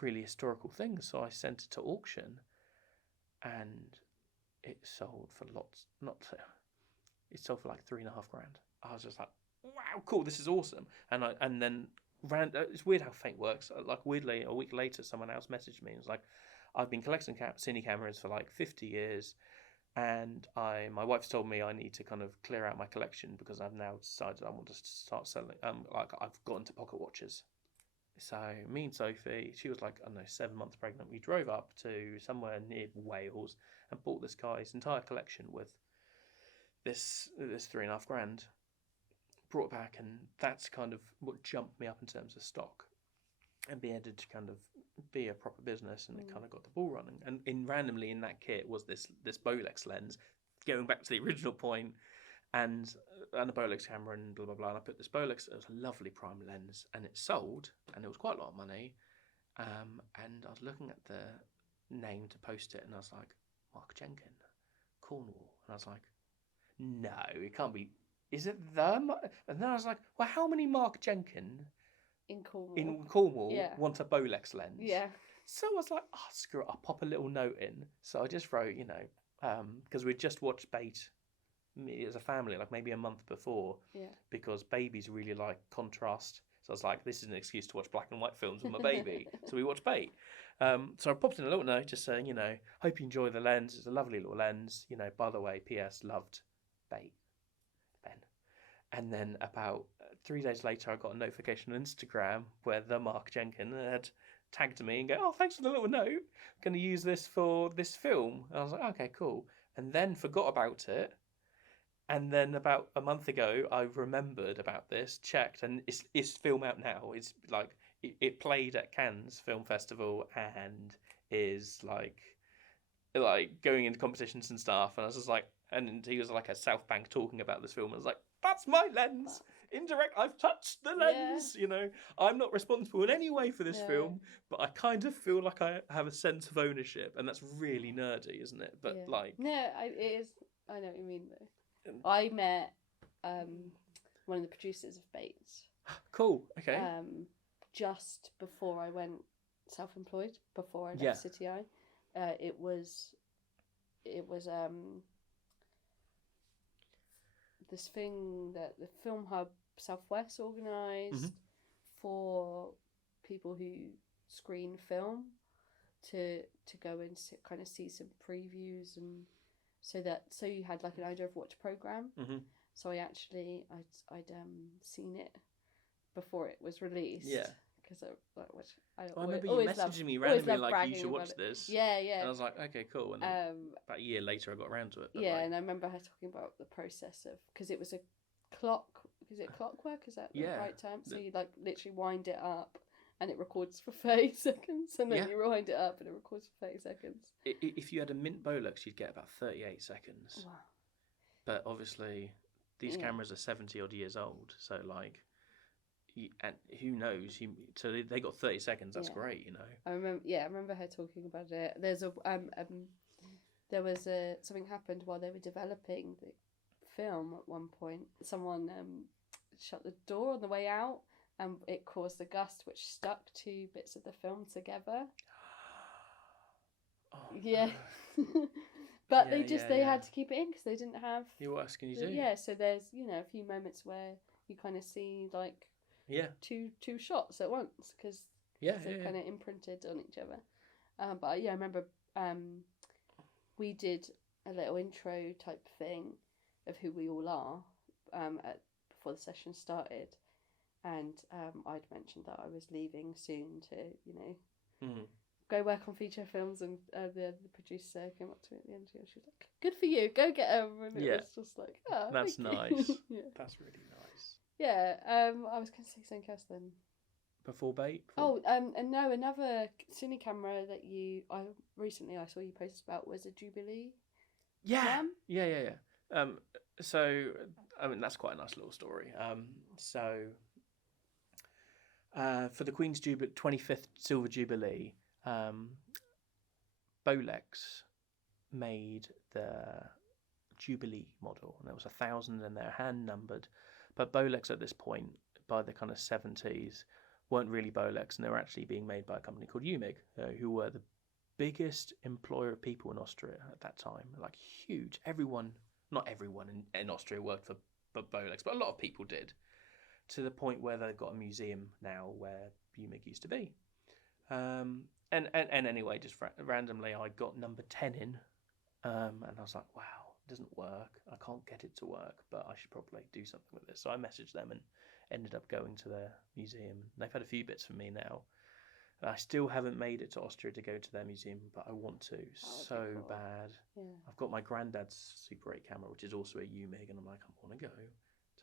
really historical thing. So I sent it to auction, and it sold for lots. It sold for like $3.5 grand. I was just like, wow, cool, this is awesome. And then it's weird how fate works. Like weirdly, a week later, someone else messaged me and was like, I've been collecting cine cameras for like 50 years, and my wife's told me I need to kind of clear out my collection because I've now decided I want to start selling. Like I've got into pocket watches. So me and Sophie, she was like, I don't know, 7 months pregnant. We drove up to somewhere near Wales and bought this guy's entire collection with this $3.5 grand. Brought it back, and that's kind of what jumped me up in terms of stock and being able to kind of be a proper business, and it kind of got the ball running. And randomly in that kit was this Bolex lens, going back to the original point, and a Bolex camera and blah blah blah. And I put this Bolex, it was a lovely prime lens, and it sold, and it was quite a lot of money. And I was looking at the name to post it, and I was like, Mark Jenkin, Cornwall, and I was like, no, it can't be. Is it the? And then I was like, well, how many Mark Jenkin in Cornwall want a Bolex lens? Yeah. So I was like, oh, screw it, I'll pop a little note in. So I just wrote, because we'd just watched Bait as a family, like maybe a month before, because babies really like contrast. So I was like, this is an excuse to watch black and white films with my baby. So we watched Bait. So I popped in a little note just saying, hope you enjoy the lens. It's a lovely little lens. By the way, P.S. loved Bait. Ben. And then about 3 days later, I got a notification on Instagram where the Mark Jenkin had tagged me and go, oh, thanks for the little note. I'm going to use this for this film. And I was like, okay, cool. And then forgot about it. And then about a month ago, I remembered about this, checked, and it's film out now. It's like, it played at Cannes Film Festival and is like going into competitions and stuff. And I was just like, and he was like at South Bank talking about this film. I was like, that's my lens. Indirect, I've touched the lens. I'm not responsible in any way for this film, but I kind of feel like I have a sense of ownership, and that's really nerdy, isn't it? But it is. I know what you mean though. I met one of the producers of Bates. Cool. Okay. Just before I went self-employed, before I left City Eye, it was this thing that the Film Hub Southwest organised for people who screen film to go and kind of see some previews, and so you had like an idea of what to programme. So I'd seen it before it was released. Yeah. Because I remember you messaging me randomly like, you should watch this. Yeah. And I was like, okay, cool. And then about a year later, I got around to it. And I remember her talking about the process of, because it was a clock. Is it clockwork? Is that the right term? So you like literally wind it up, and it records for 30 seconds, and then you rewind it up, and it records for 30 seconds. If you had a mint Bolex, you'd get about 38 seconds. Wow. But obviously, these cameras are 70 odd years old, so like. And who knows? So they got 30 seconds. That's great, I remember her talking about it. There was something happened while they were developing the film. At one point, someone shut the door on the way out, and it caused a gust which stuck two bits of the film together. But they had to keep it in because they didn't have. What else can you do? Yeah, so there's a few moments where you kind of see like. Two shots at once because they're kind of imprinted on each other. But I remember we did a little intro type thing of who we all are before the session started, and I'd mentioned that I was leaving soon to go work on feature films, and the producer came up to me at the end and she was like, "Good for you, go get them." And it was just like, "Oh, that's nice." That's really nice. Yeah, I was going to say something else then. Before Bait? And no, another cine camera that I saw you post about was a Jubilee. Yeah. Yeah. So, I mean, that's quite a nice little story. For the Queen's 25th Silver Jubilee, Bolex made the Jubilee model, and there was 1,000 and they're hand numbered. But Bolex at this point, by the kind of 70s, weren't really Bolex, and they were actually being made by a company called UMIG, who were the biggest employer of people in Austria at that time. Like huge. Not everyone in Austria worked for Bolex, but a lot of people did. To the point where they've got a museum now where UMIG used to be. And anyway, just randomly, I got number 10 in, and I was like, wow, it doesn't work. I can't get it to work, but I should probably do something with this. So I messaged them and ended up going to their museum. They've had a few bits from me now. I still haven't made it to Austria to go to their museum, but I want to so cool. Bad. Yeah. I've got my granddad's Super 8 camera, which is also a UMIG, and I'm like, I want to go.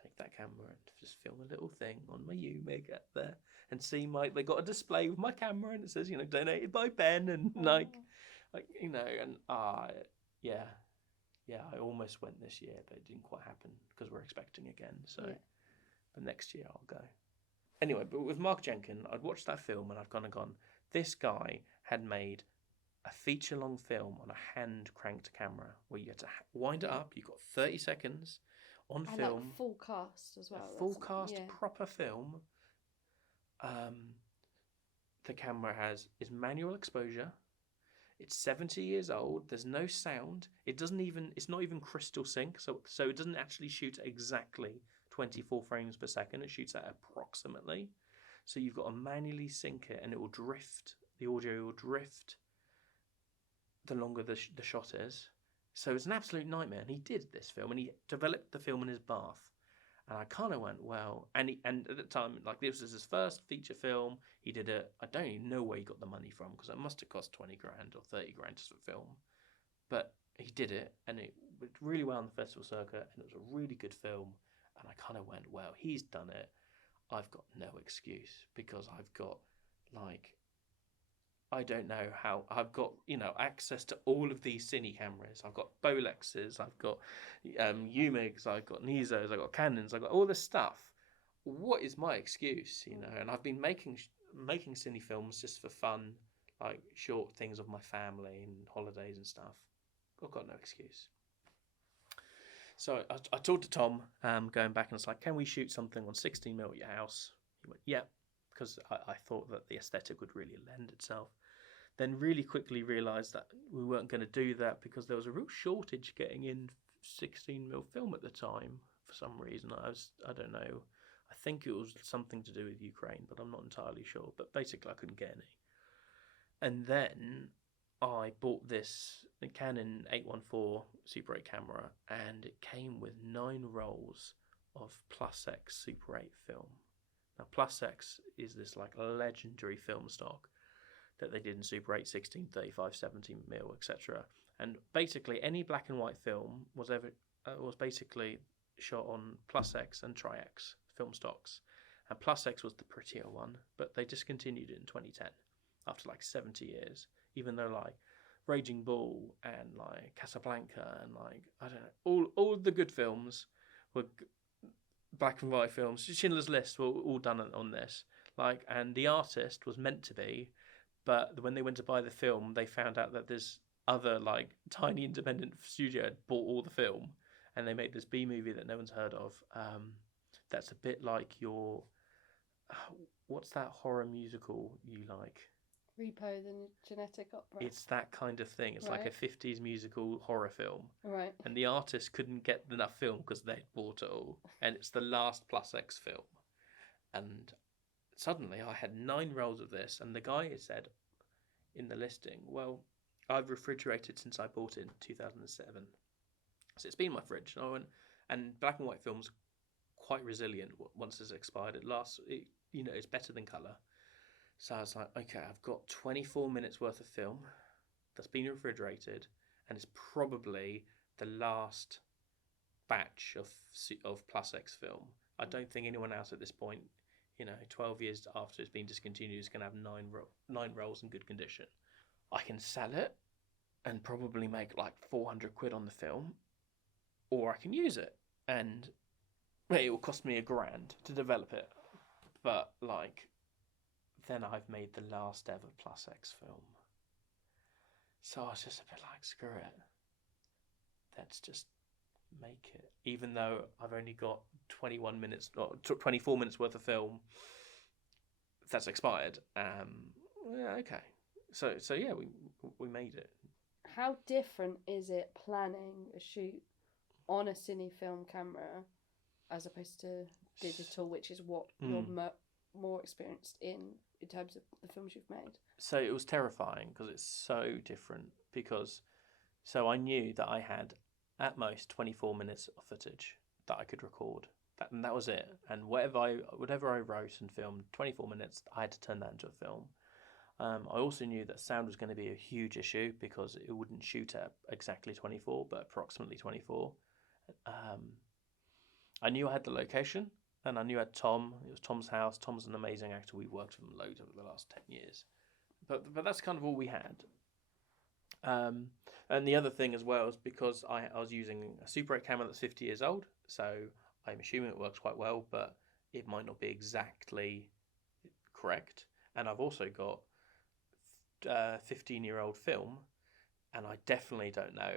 Take that camera and just film a little thing on my UMIG up there and see they got a display with my camera and it says, donated by Ben and and I almost went this year, but it didn't quite happen because we're expecting again. So, but next year I'll go. Anyway, but with Mark Jenkin, I'd watched that film and I've kind of gone, this guy had made a feature-long film on a hand-cranked camera where you had to wind it up. You've got 30 seconds on and film. Like full cast as well. Full cast, proper film. The camera is manual exposure. It's 70 years old. There's no sound. It's not even crystal sync. So it doesn't actually shoot exactly 24 frames per second. It shoots at approximately. So you've got to manually sync it and it will drift. The audio will drift the longer the shot is. So it's an absolute nightmare. And he did this film and he developed the film in his bath. And I kind of went, well, and at the time, like this was his first feature film. He did it. I don't even know where he got the money from because it must have cost 20 grand or 30 grand just for film. But he did it and it went really well on the festival circuit and it was a really good film. And I kind of went, well, he's done it. I've got no excuse because I've got I don't know how I've got, access to all of these cine cameras. I've got Bolexes, I've got UMIGs, I've got Nizos, I've got Canons, I've got all this stuff. What is my excuse, And I've been making cine films just for fun, like short things of my family and holidays and stuff. I've got no excuse. So I talked to Tom going back and I was like, can we shoot something on 16mm at your house? He went, yeah. Because I thought that the aesthetic would really lend itself. Then really quickly realised that we weren't going to do that because there was a real shortage getting in 16mm film at the time for some reason. I don't know. I think it was something to do with Ukraine, but I'm not entirely sure. But basically I couldn't get any. And then I bought this Canon 814 Super 8 camera and it came with 9 rolls of Plus X Super 8 film. Now, Plus X is this legendary film stock that they did in Super 8, 16, 35, 17mm, etc. And basically, any black and white film was basically shot on Plus X and Tri-X film stocks. And Plus X was the prettier one, but they discontinued it in 2010 after 70 years. Even though Raging Bull and Casablanca and I don't know, all the good films were black and white films. Schindler's List were all done on this. And the artist was meant to be, but when they went to buy the film, they found out that this other tiny independent studio had bought all the film, and they made this B movie that no one's heard of. That's a bit like your what's that horror musical you like? Repo, the Genetic Opera. It's that kind of thing. It's right. like a 50s musical horror film. Right. And the artist couldn't get enough film because they'd bought it all. And it's the last Plus X film. And suddenly I had 9 rolls of this. And the guy said in the listing, well, I've refrigerated since I bought it in 2007. So it's been in my fridge. And black and white film's quite resilient once it's expired. It's better than colour. So I was like, okay, I've got 24 minutes worth of film that's been refrigerated, and it's probably the last batch of Plus X film. I don't think anyone else at this point, 12 years after it's been discontinued, is going to have 9 rolls in good condition. I can sell it and probably make 400 quid on the film, or I can use it, and it will cost me $1,000 to develop it. But then I've made the last ever Plus X film. So I was just a bit screw it. Let's just make it. Even though I've only got 21 minutes or 24 minutes worth of film that's expired. Yeah, okay. So yeah, we made it. How different is it planning a shoot on a Cine Film camera as opposed to digital, which is what you're more experienced in terms of the films you've made? So it was terrifying because it's so different. So I knew that I had at most 24 minutes of footage that I could record. And that was it. And whatever I wrote and filmed, 24 minutes, I had to turn that into a film. I also knew that sound was going to be a huge issue because it wouldn't shoot at exactly 24, but approximately 24. I knew I had the location, and I knew I had Tom. It was Tom's house. Tom's an amazing actor. We've worked with him loads over the last 10 years. But that's kind of all we had. And the other thing as well is because I was using a Super 8 camera that's 50 years old, so I'm assuming it works quite well, but it might not be exactly correct. And I've also got 15-year-old film, and I definitely don't know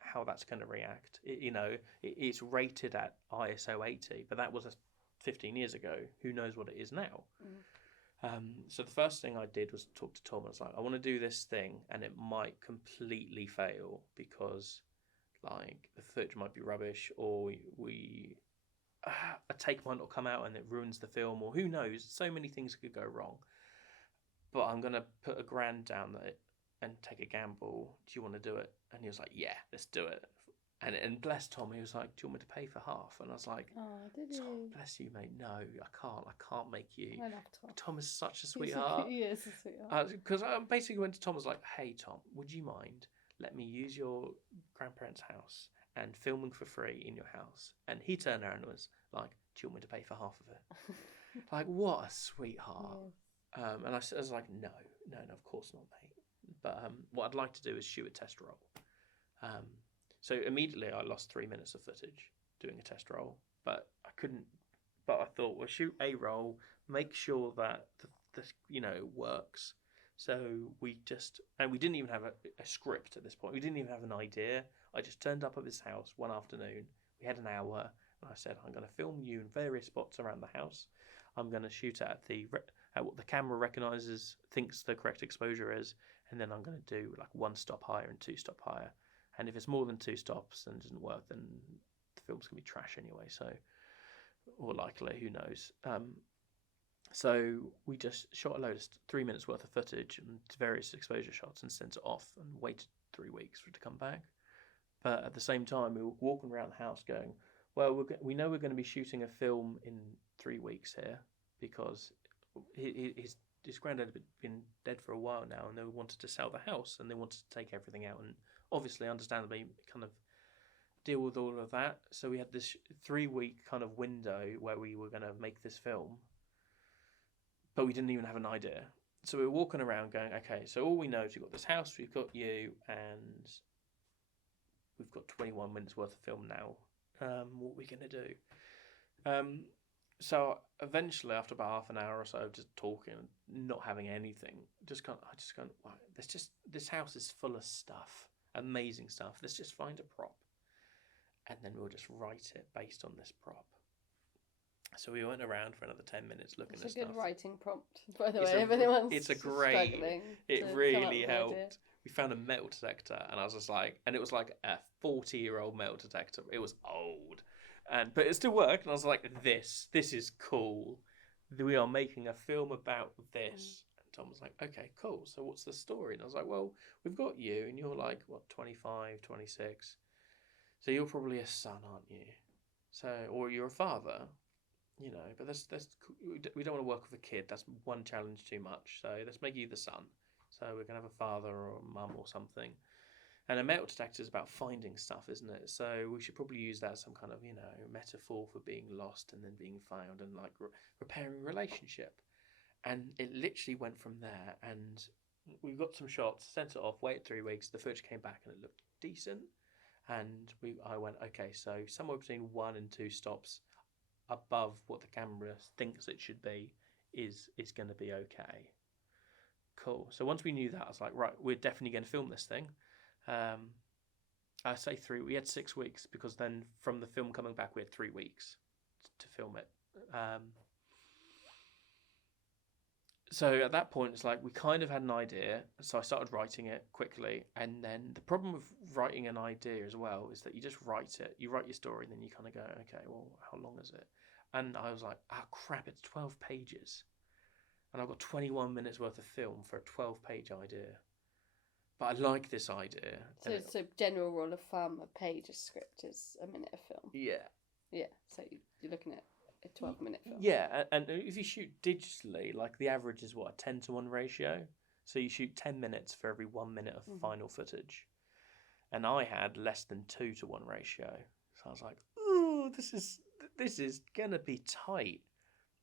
how that's going to react. It's rated at ISO 80, but that was 15 years ago. Who knows what it is now? So the first thing I did was talk to Tom. I was like, I want to do this thing, and it might completely fail because, like, the footage might be rubbish, or a take might not come out and it ruins the film, or who knows? So many things could go wrong. But I'm gonna put $1,000 down and take a gamble. Do you want to do it? And he was like, yeah, let's do it. And bless Tom, he was like, do you want me to pay for half? And I was like, oh, did you? Tom, bless you, mate. No, I can't make you. I love Tom. Tom is such a sweetheart. He is a sweetheart. Because I basically went to Tom, I was like, hey, Tom, would you mind let me use your grandparents' house and filming for free in your house? And he turned around and was like, do you want me to pay for half of it? Like, what a sweetheart. Yeah. And I was like, no, of course not, mate. But what I'd like to do is shoot a test roll. So immediately I lost 3 minutes of footage doing a test roll, but I couldn't. But I thought, well, shoot a roll, make sure that the it works. So we didn't even have a script at this point. We didn't even have an idea. I just turned up at his house one afternoon. We had an hour, and I said, I'm going to film you in various spots around the house. I'm going to shoot at what the camera thinks the correct exposure is, and then I'm going to do like 1 stop higher and 2 stop higher. And if it's more than 2 stops and it doesn't work, then the film's going to be trash anyway. So, or likely, who knows? So we just shot a load of 3 minutes worth of footage and various exposure shots and sent it off and waited 3 weeks for it to come back. But at the same time, we were walking around the house going, well, we know we're going to be shooting a film in 3 weeks here because his granddad had been dead for a while now, and they wanted to sell the house and they wanted to take everything out and obviously, understandably, kind of deal with all of that. So we had this 3-week kind of window where we were going to make this film, but we didn't even have an idea. So we were walking around going, okay, so all we know is we've got this house, we've got you, and we've got 21 minutes worth of film now. What are we going to do? So eventually, after about half an hour or so of just talking, not having anything, I just gone, wow, this house is full of stuff. Amazing stuff. Let's just find a prop, and then we'll just write it based on this prop. So we went around for another 10 minutes looking at stuff. It's a good writing prompt, by the way. If anyone's it's a great. struggling, it really helped. We found a metal detector, and I was just like, and it was like a 40-year-old metal detector. It was old, but it still worked. And I was like, this is cool. We are making a film about this. Tom was like, okay, cool. So what's the story? And I was like, well, we've got you, and you're like, what, 25, 26. So you're probably a son, aren't you? So, or you're a father, but we don't want to work with a kid. That's one challenge too much. So let's make you the son. So we're going to have a father or a mum or something. And a metal detector is about finding stuff, isn't it? So we should probably use that as some kind of, metaphor for being lost and then being found and like repairing a relationship. And it literally went from there, and we got some shots, sent it off, waited 3 weeks, the footage came back and it looked decent. And I went, okay, so somewhere between 1 and 2 stops above what the camera thinks it should be is going to be okay. Cool. So once we knew that, I was like, right, we're definitely going to film this thing. I say 3, we had 6 weeks because then from the film coming back, we had 3 weeks to film it. So at that point, it's like we kind of had an idea. So I started writing it quickly. And then the problem with writing an idea as well is that you just write it. You write your story, and then you kind of go, okay, well, how long is it? And I was like, ah, crap, it's 12 pages. And I've got 21 minutes worth of film for a 12-page idea. But I like this idea. So general rule of thumb, a page of script is a minute of film. Yeah. Yeah, so you're looking at a 12-minute film. Yeah, and if you shoot digitally, like the average is what, a 10-to-1 ratio? So you shoot 10 minutes for every 1 minute of final footage. And I had less than 2-to-1 ratio. So I was like, ooh, this is going to be tight.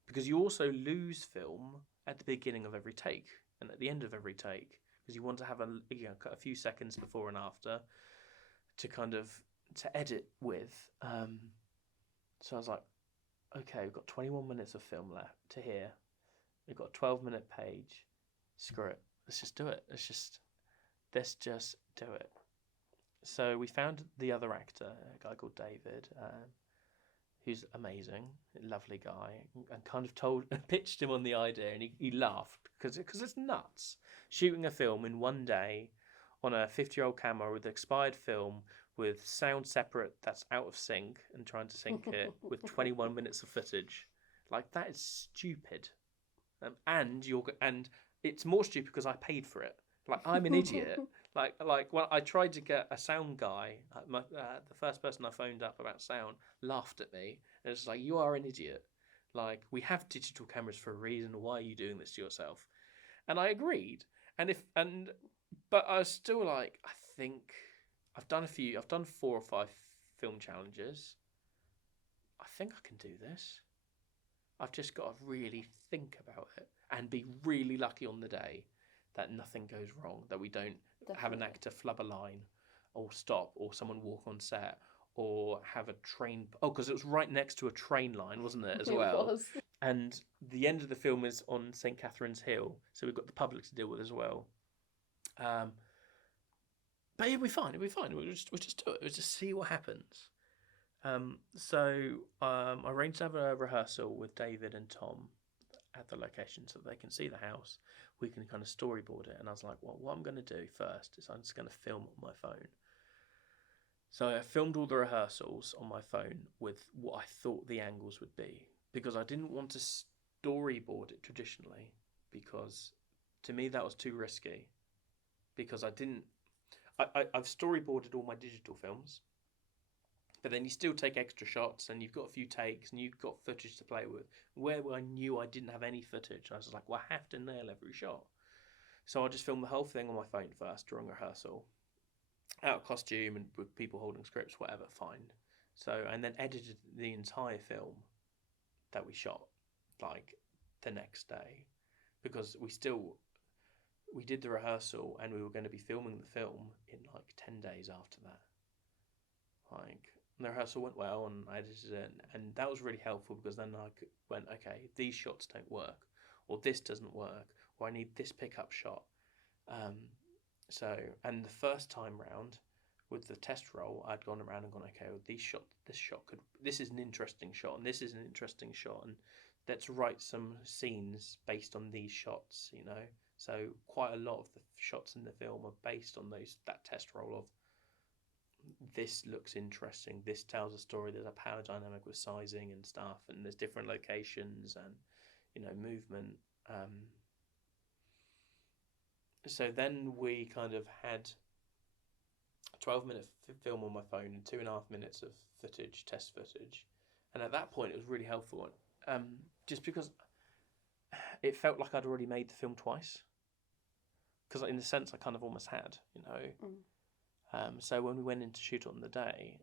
Because you also lose film at the beginning of every take and at the end of every take. Because you want to have a few seconds before and after to edit with. So I was like, okay, we've got 21 minutes of film left to here. We've got a 12-minute page. Screw it. Let's just do it. Let's just do it. So we found the other actor, a guy called David, who's amazing, lovely guy, and kind of pitched him on the idea, and he laughed because it's nuts. Shooting a film in one day on a 50-year-old camera with expired film, with sound separate that's out of sync, and trying to sync it with 21 minutes of footage, like that is stupid. And it's more stupid because I paid for it. Like I'm an idiot. Like when I tried to get a sound guy, the first person I phoned up about sound laughed at me. And it's like, you are an idiot. Like, we have digital cameras for a reason. Why are you doing this to yourself? And I agreed. But I was still like, I think I've done 4 or 5 film challenges. I think I can do this. I've just got to really think about it and be really lucky on the day that nothing goes wrong, that we don't have an actor flub a line or stop or someone walk on set or have a train. Oh, because it was right next to a train line, wasn't it, as well? It was. And the end of the film is on St. Catherine's Hill, so we've got the public to deal with as well. But it'll be fine. We'll just do it. We'll just see what happens. So I arranged to have a rehearsal with David and Tom at the location so they can see the house. We can kind of storyboard it. And I was like, well, what I'm going to do first is I'm just going to film on my phone. So I filmed all the rehearsals on my phone with what I thought the angles would be, because I didn't want to storyboard it traditionally, because to me that was too risky, because I've storyboarded all my digital films, but then you still take extra shots and you've got a few takes and you've got footage to play with. Where I knew I didn't have any footage, I was like, well, I have to nail every shot. So I just filmed the whole thing on my phone first during rehearsal, out of costume and with people holding scripts, whatever, fine. So, and then edited the entire film that we shot, like, the next day, because we did the rehearsal and we were going to be filming the film in like 10 days after that. Like, the rehearsal went well and I edited it, and that was really helpful, because then I went, okay, these shots don't work, or this doesn't work, or I need this pickup shot. And the first time round with the test roll, I'd gone around and gone, okay, well, this is an interesting shot, and this is an interesting shot, and let's write some scenes based on these shots, you know. So quite a lot of the shots in the film are based on that test roll of, this looks interesting, this tells a story, there's a power dynamic with sizing and stuff, and there's different locations and, you know, movement. So then we kind of had a 12-minute film on my phone and 2.5 minutes of test footage. And at that point, it was really helpful, just because it felt like I'd already made the film twice. Because in a sense, I kind of almost had, you know. So when we went in to shoot on the day,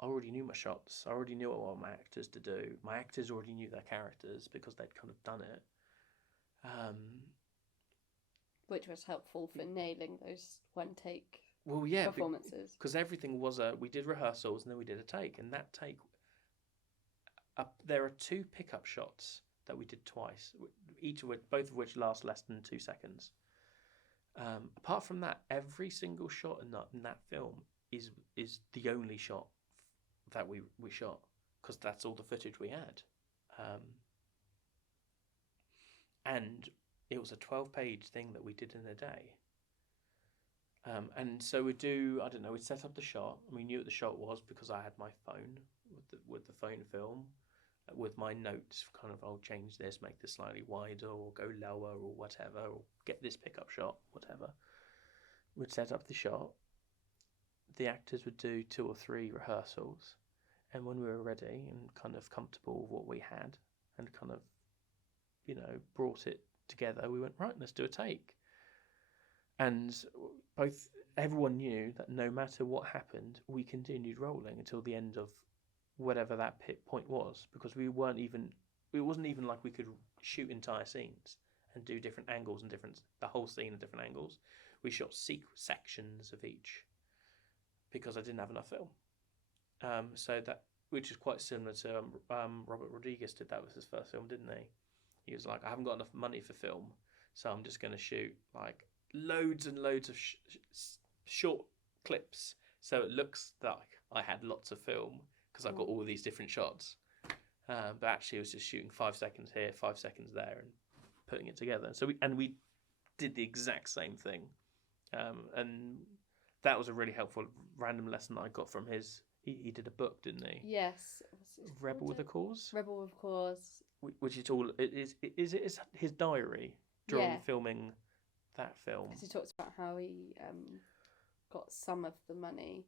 I already knew my shots. I already knew what I wanted my actors to do. My actors already knew their characters because they'd kind of done it. Which was helpful for nailing those one-take performances. Because everything was we did rehearsals and then we did a take. And that take, there are 2 pickup shots that we did twice, both of which last less than 2 seconds. Apart from that, every single shot in that film is the only shot that we shot, because that's all the footage we had. And it was a 12-page thing that we did in a day. And so we'd do, I don't know, we'd set up the shot, and we knew what the shot was because I had my phone with the phone film, with my notes, kind of, I'll change this, make this slightly wider, or go lower, or whatever, or get this pickup shot, whatever. We'd set up the shot. The actors would do 2 or 3 rehearsals, and when we were ready and kind of comfortable with what we had, and kind of, brought it together, we went, right, let's do a take. And everyone knew that no matter what happened, we continued rolling until the end of whatever that point was, because it wasn't even like we could shoot entire scenes and do different angles and the whole scene at different angles. We shot sections of each because I didn't have enough film. So that, which is quite similar to Robert Rodriguez did that with his first film, didn't he? He was like, I haven't got enough money for film, so I'm just going to shoot like loads and loads of short clips, so it looks like I had lots of film because I've got all these different shots. But actually, it was just shooting 5 seconds here, 5 seconds there, and putting it together. So we did the exact same thing, and that was a really helpful random lesson that I got from his. He did a book, didn't he? Yes. Rebel with a Cause. Rebel with a Cause. Which is all. Is his diary during filming that film? Because he talks about how he got some of the money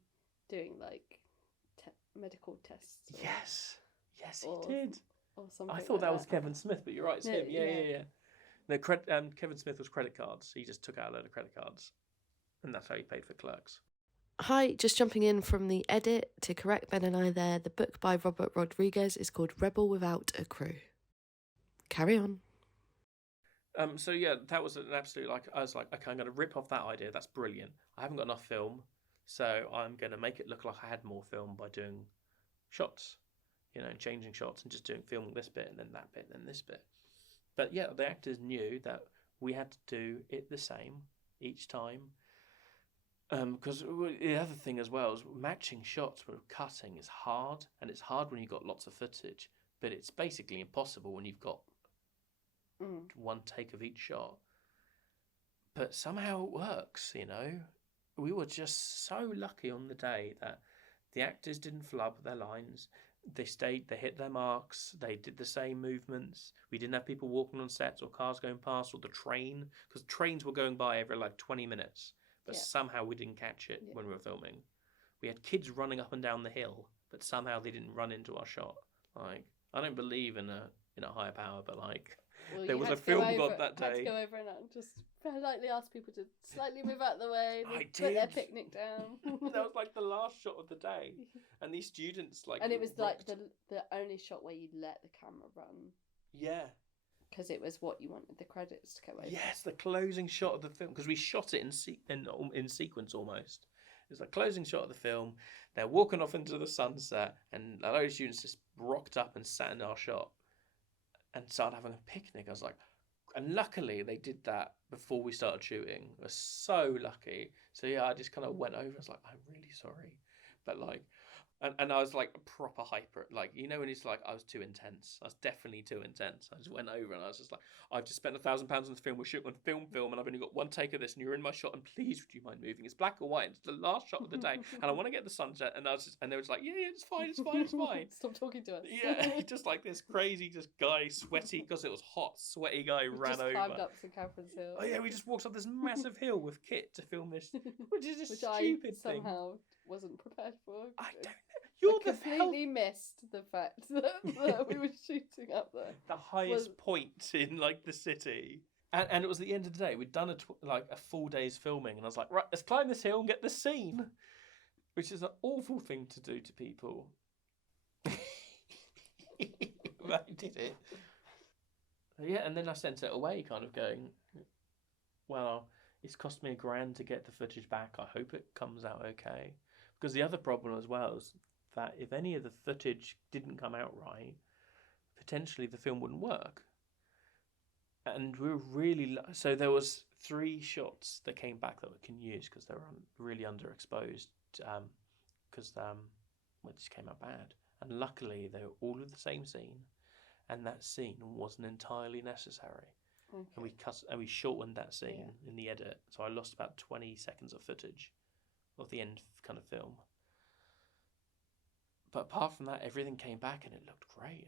doing like medical tests. Yes, he did. Or something. I thought that was Kevin Smith, but you're right, it's him. Yeah. No, Kevin Smith was credit cards. He just took out a load of credit cards, and that's how he paid for Clerks. Hi, just jumping in from the edit to correct Ben and I there. The book by Robert Rodriguez is called Rebel Without a Crew. Carry on. So yeah, that was an absolute, I was like, okay, I'm going to rip off that idea. That's brilliant. I haven't got enough film, so I'm going to make it look like I had more film by doing shots, and changing shots and just filming this bit and then that bit and then this bit. But yeah, the actors knew that we had to do it the same each time. Because the other thing as well is matching shots with cutting is hard, and it's hard when you've got lots of footage, but it's basically impossible when you've got one take of each shot. But somehow it works, We were just so lucky on the day that the actors didn't flub their lines. They hit their marks, they did the same movements. We didn't have people walking on sets or cars going past or the train, because trains were going by every 20 minutes. But somehow we didn't catch it when we were filming. We had kids running up and down the hill, but somehow they didn't run into our shot. I don't believe in a higher power, but there was a film god that day. I had to go over and just politely ask people to slightly move out of the way, put their picnic down. That was the last shot of the day, and these students and it was the only shot where you let the camera run. Yeah. Because it was what you wanted the credits to go over. Yes, the closing shot of the film, because we shot it in sequence almost. It was the closing shot of the film. They're walking off into the sunset, and a load of students just rocked up and sat in our shot and started having a picnic. I was like, and luckily they did that before we started shooting. I was so lucky. So yeah, I just kind of went over. I was like, I'm really sorry, but And I was proper hyper, when it's I was too intense. I was definitely too intense. I just went over and I was just like, I've just spent £1,000 on the film. We're shooting on film, and I've only got one take of this, and you're in my shot. And please, would you mind moving? It's black and white. It's the last shot of the day, and I want to get the sunset. And they were just like, yeah, it's fine. Stop talking to us. Yeah, just this crazy, guy, sweaty, because it was hot, sweaty guy ran over. Climbed up St. Catherine's Hill. Oh yeah, we just walked up this massive hill with kit to film this, which is a stupid I thing. somehow wasn't prepared for. I don't know. You're completely missed the fact that we were shooting up there. The highest point in the city, and it was the end of the day. We'd done a full day's filming, and I was like, right, let's climb this hill and get the scene, which is an awful thing to do to people. But I did it. Yeah, and then I sent it away, kind of going, well, it's cost me $1,000 to get the footage back. I hope it comes out okay. Because the other problem as well is that if any of the footage didn't come out right, potentially the film wouldn't work. And we were really... So there was 3 shots that came back that we can use because they were really underexposed, because it just came out bad. And luckily, they were all of the same scene, and that scene wasn't entirely necessary. Okay. and we shortened that scene in the edit, so I lost about 20 seconds of footage of the end kind of film. But apart from that, everything came back and it looked great.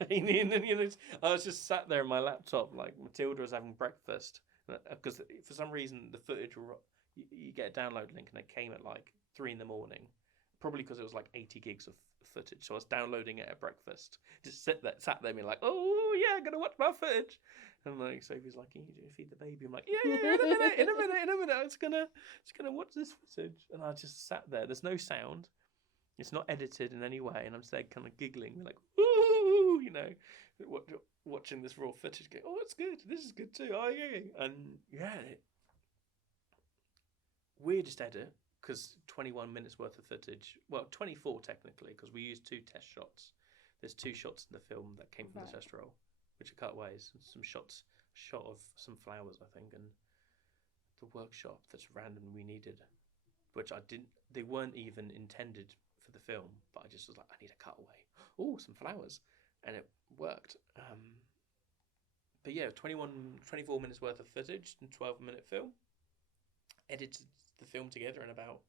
And I was just sat there in my laptop, like Matilda was having breakfast, because for some reason the footage, you get a download link and it came at like 3 in the morning, probably because it was like 80 gigs of footage. So I was downloading it at breakfast, just sat there being like, oh yeah, I'm gonna watch my footage. And like Sophie's like, can you feed the baby? I'm like, yeah, in a minute, I was gonna watch this footage. And I just sat there. There's no sound. It's not edited in any way, and I'm there kind of giggling, like, ooh, watching this raw footage. Go, oh, it's good. This is good too. Oh yeah, and yeah, weirdest edit because 21 minutes worth of footage. Well, 24 technically, because we used 2 test shots. There's 2 shots in the film that came from the test roll, which are cutaways. Some shot of some flowers, I think, and the workshop that's random we needed, which I didn't. They weren't even intended for the film, but I just was like, I need a cutaway. Oh, some flowers, and it worked. But yeah, 24 minutes worth of footage and 12-minute film. Edited the film together in about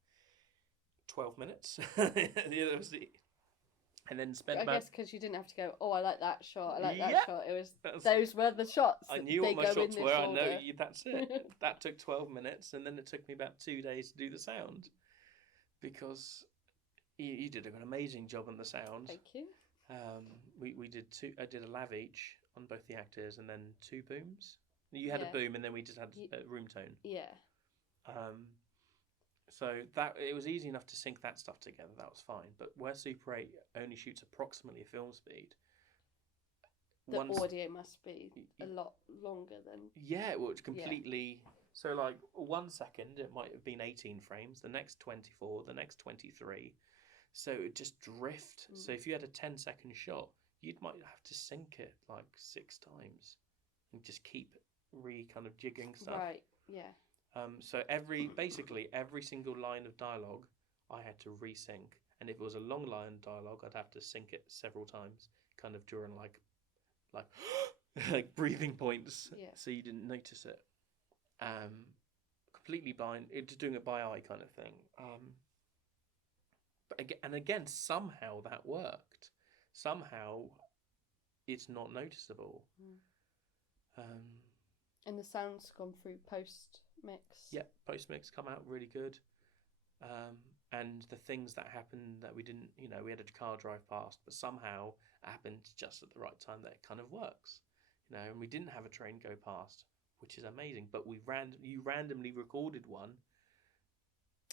12 minutes. And then spent about... I guess because you didn't have to go, oh, I like that shot, I like that Yeah. shot. It was those were the shots. I knew what my go shots in were. this I know order. that's it. That took 12 minutes, and then it took me about 2 days to do the sound, because you did an amazing job on the sound. Thank you. We did 2. I did a lav each on both the actors, and then 2 booms. You had a boom, and then we just had a room tone. Yeah. So that it was easy enough to sync that stuff together. That was fine. But where Super 8 only shoots approximately a film speed, the audio must be a lot longer than... Yeah, well, it's completely... Yeah. So, like, 1 second, it might have been 18 frames, the next 24, the next 23. So it just drift. So if you had a 10-second shot, you might have to sync it, like, 6 times and just keep kind of jigging stuff. Right, yeah. So every single line of dialogue, I had to resync. And if it was a long line of dialogue, I'd have to sync it several times, kind of during like like breathing points, so you didn't notice it. Completely blind, just doing it by eye kind of thing. But again, somehow that worked. Somehow, it's not noticeable. And the sound's gone through post mix. Yeah, post mix come out really good. And the things that happened that we didn't, we had a car drive past, but somehow it happened just at the right time that it kind of works, and we didn't have a train go past, which is amazing. But you randomly recorded one.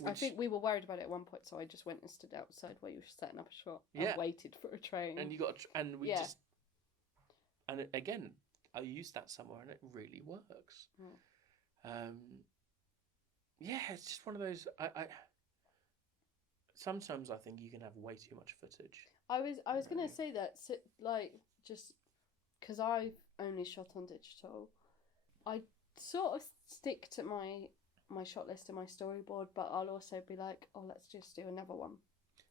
I think we were worried about it at one point, so I just went and stood outside while you were setting up a shot and waited for a train. And and again, I used that somewhere and it really works. It's just one of those. Sometimes I think you can have way too much footage. I was going to say that, just because I've only shot on digital, I sort of stick to my shot list and my storyboard, but I'll also be like, oh, let's just do another one.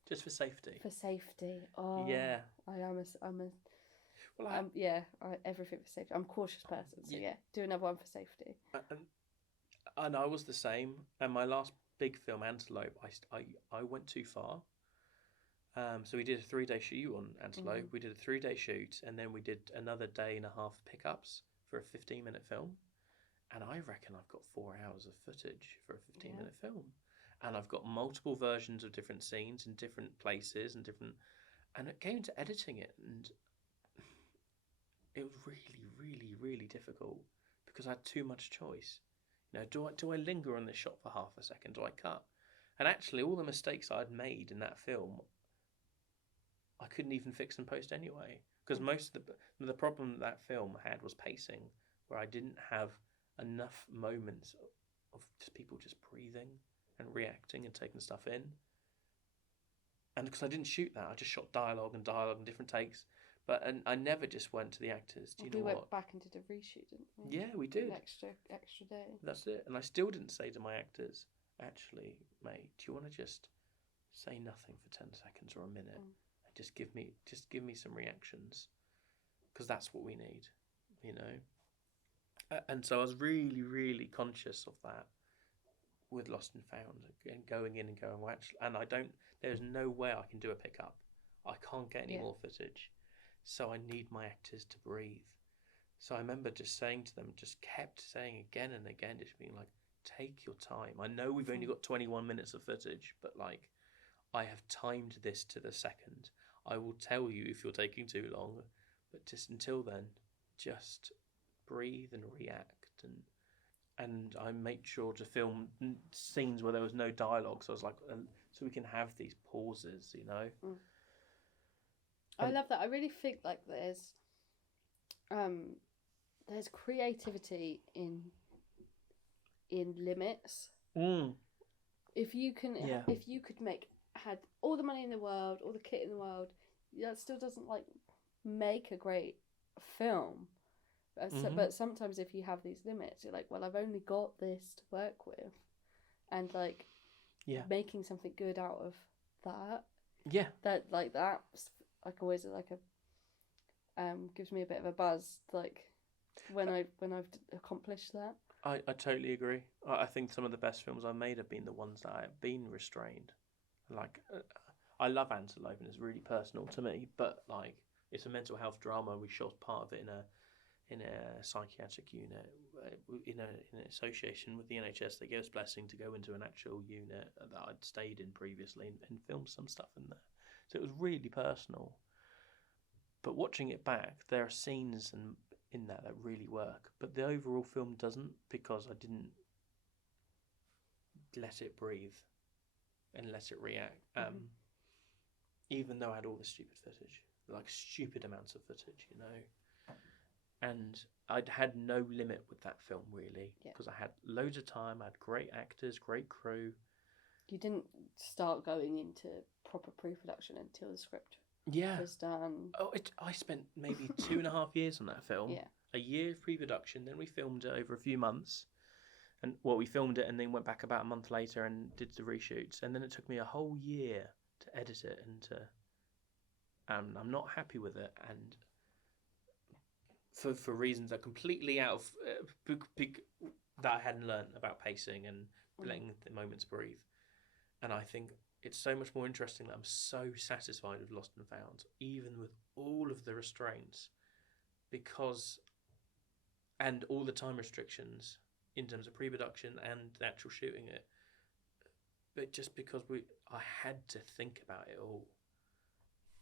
Just for safety. For safety. Oh, yeah. Everything for safety. I'm a cautious person, so do another one for safety. And I was the same. And my last big film, Antelope, I went too far. So we did a 3-day shoot on Antelope. We did a 3-day shoot, and then we did another day and a half pickups for a 15-minute film. And I reckon I've got 4 hours of footage for a 15-minute film. And I've got multiple versions of different scenes in different places and it came to editing it, and it was really, really, really difficult because I had too much choice. Do I linger on this shot for half a second? Do I cut? And actually, all the mistakes I'd made in that film, I couldn't even fix in post anyway. Because most of the problem that film had was pacing, where I didn't have enough moments of just people just breathing and reacting and taking stuff in. And because I didn't shoot that, I just shot dialogue and different takes. And I never just went to the actors. Do you know what? We went back and did a reshoot, didn't we? Yeah, we did. An extra day. That's it. And I still didn't say to my actors, actually, mate, do you want to just say nothing for 10 seconds or a minute and just give me some reactions? Because that's what we need, And so I was really, really conscious of that with Lost and Found, and going in and going, well, actually, and there's no way I can do a pickup. I can't get any more footage. So I need my actors to breathe. So I remember just saying to them, just kept saying again and again, just being like, take your time. I know we've only got 21 minutes of footage, but like, I have timed this to the second. I will tell you if you're taking too long, but just until then, just breathe and react. And I made sure to film scenes where there was no dialogue. So I was like, so we can have these pauses, you know. I love that. I really think like there's creativity in limits. If you could had all the money in the world, all the kit in the world, that still doesn't like make a great film. But sometimes if you have these limits, you're like, well, I've only got this to work with, and like making something good out of that. Yeah. That always like gives me a bit of a buzz, like when I've accomplished that. I totally agree. I think some of the best films I've made have been the ones that have been restrained. Like, I love Antelope, and it's really personal to me, but like, it's a mental health drama. We shot part of it in a psychiatric unit, in an association with the NHS. They gave us blessing to go into an actual unit that I'd stayed in previously and film some stuff in there. So it was really personal. But watching it back, there are scenes in that really work. But the overall film doesn't, because I didn't let it breathe and let it react. Even though I had all the stupid footage, like stupid amounts of footage, you know. And I'd had no limit with that film, really, because I had loads of time, I had great actors, great crew. You didn't start going into proper pre-production until the script was done. I spent maybe 2.5 years on that film. Yeah. A year of pre-production, then we filmed it over a few months. And we filmed it and then went back about a month later and did the reshoots. And then it took me a whole year to edit it and to... I'm not happy with it, and for reasons that are completely out of big that I hadn't learned about pacing and letting the moments breathe. And I think it's so much more interesting that I'm so satisfied with Lost and Found, even with all of the restraints, and all the time restrictions in terms of pre-production and the actual shooting it, but just because I had to think about it all.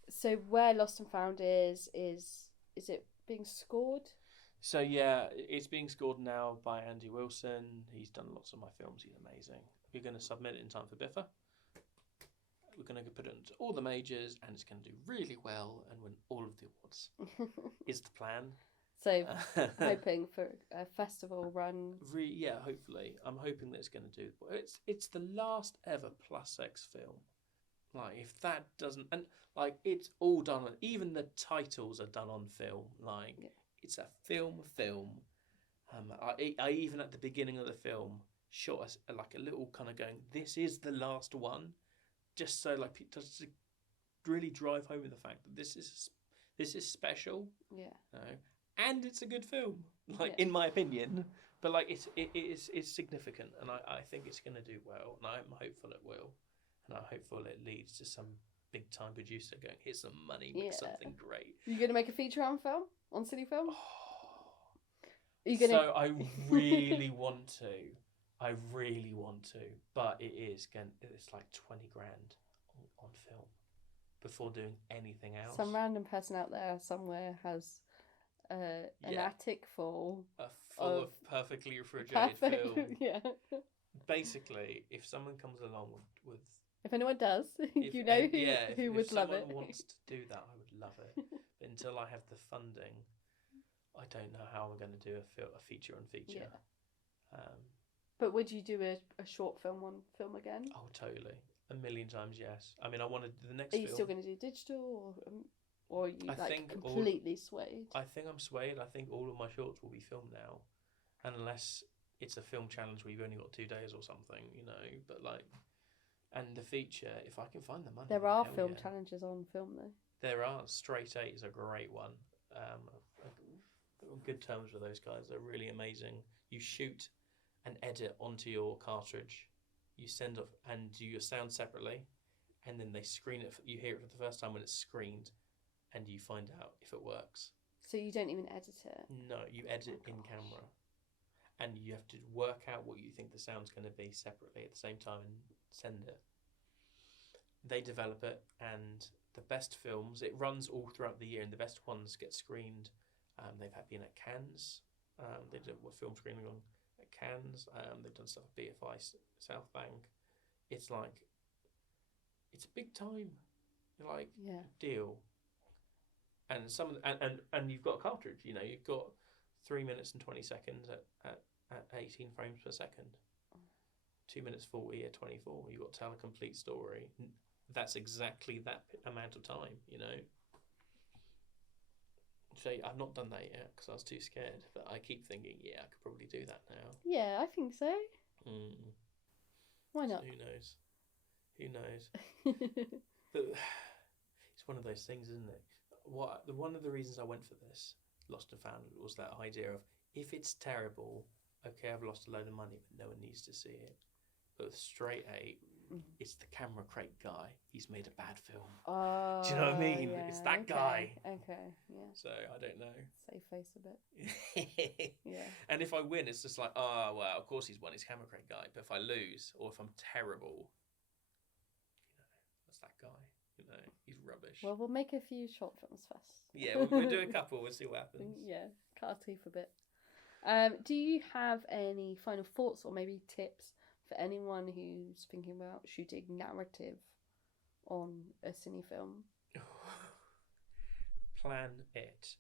So where Lost and Found is it being scored? So yeah, it's being scored now by Andy Wilson. He's done lots of my films. He's amazing. We're going to submit it in time for BIFA. We're going to put it into all the majors, and it's going to do really well and win all of the awards. Is the plan. So hoping for a festival run. Yeah, hopefully. I'm hoping that it's going to do. It's the last ever plus X film. Like, if that doesn't, and like, it's all done on, even the titles are done on film. Like, it's a film. I even at the beginning of the film shot us like a little kind of going, this is the last one, just so like just to really drive home the fact that this is special. Yeah. You know? And it's a good film, like in my opinion. But like, it's significant, and I think it's going to do well, and I'm hopeful it will. And I'm hopeful it leads to some big time producer going, here's some money, make something great. You're going to make a feature on film? On Cine Film? So I really want to. But it's like 20 grand on film before doing anything else. Some random person out there somewhere has an attic full of perfectly refrigerated film. Yeah. Basically, if someone comes along with if anyone does, who would love it. If someone wants to do that, I would love it. But until I have the funding, I don't know how I'm going to do a feature on feature. Yeah. But would you do a short film on film again? Oh, totally. 1,000,000 times, yes. I mean, I wanted the next film. Are you still going to do digital, or are you completely swayed? I think I'm swayed. I think all of my shorts will be filmed now. Unless it's a film challenge where you've only got 2 days or something, you know. But like... And the feature, if I can find the money. There are film challenges on film, though. There are. Straight 8 is a great one. on good terms with those guys. They're really amazing. You shoot and edit onto your cartridge. You send off and do your sound separately, and then they screen it. You hear it for the first time when it's screened, and you find out if it works. So you don't even edit it? No, you edit in camera, and you have to work out what you think the sound's going to be separately at the same time and send it. They develop it, and the best films, it runs all throughout the year, and the best ones get screened. They've been at Cannes. They did a film screening on at Cannes. They've done stuff at BFI South Bank. It's a big time, deal. And and you've got a cartridge. You've got 3 minutes and 20 seconds at 18 frames per second. 2 minutes 40 at 24. You've got to tell a complete story. That's exactly that amount of time. So I've not done that yet because I was too scared. But I keep thinking, I could probably do that now. Yeah, I think so. Why not? So who knows? But it's one of those things, isn't it? One of the reasons I went for this Lost and Found was that idea of, if it's terrible, okay, I've lost a load of money, but no one needs to see it. But with Straight A, it's the camera crate guy. He's made a bad film. Oh, do you know what I mean? Yeah, it's that guy. Okay, yeah. So I don't know. Save face a bit. Yeah. And if I win, it's just like, oh well, of course he's won. He's camera crate guy. But if I lose, or if I'm terrible, that's that guy. He's rubbish. Well, we'll make a few short films first. Yeah, we'll do a couple. We'll see what happens. Yeah, cut our teeth a bit. Do you have any final thoughts or maybe tips for anyone who's thinking about shooting narrative on a cine film? Plan it.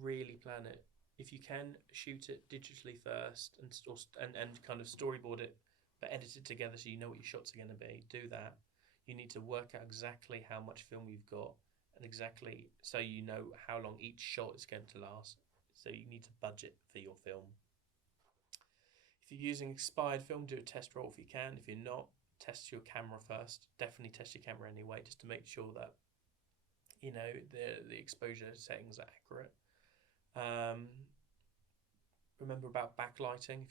Really plan it. If you can, shoot it digitally first and kind of storyboard it, but edit it together so you know what your shots are going to be. Do that. You need to work out exactly how much film you've got and exactly so you know how long each shot is going to last. So you need to budget for your film. If you're using expired film, do a test roll if you can. If you're not, test your camera first. Definitely test your camera anyway, just to make sure that the exposure settings are accurate. Remember about backlighting.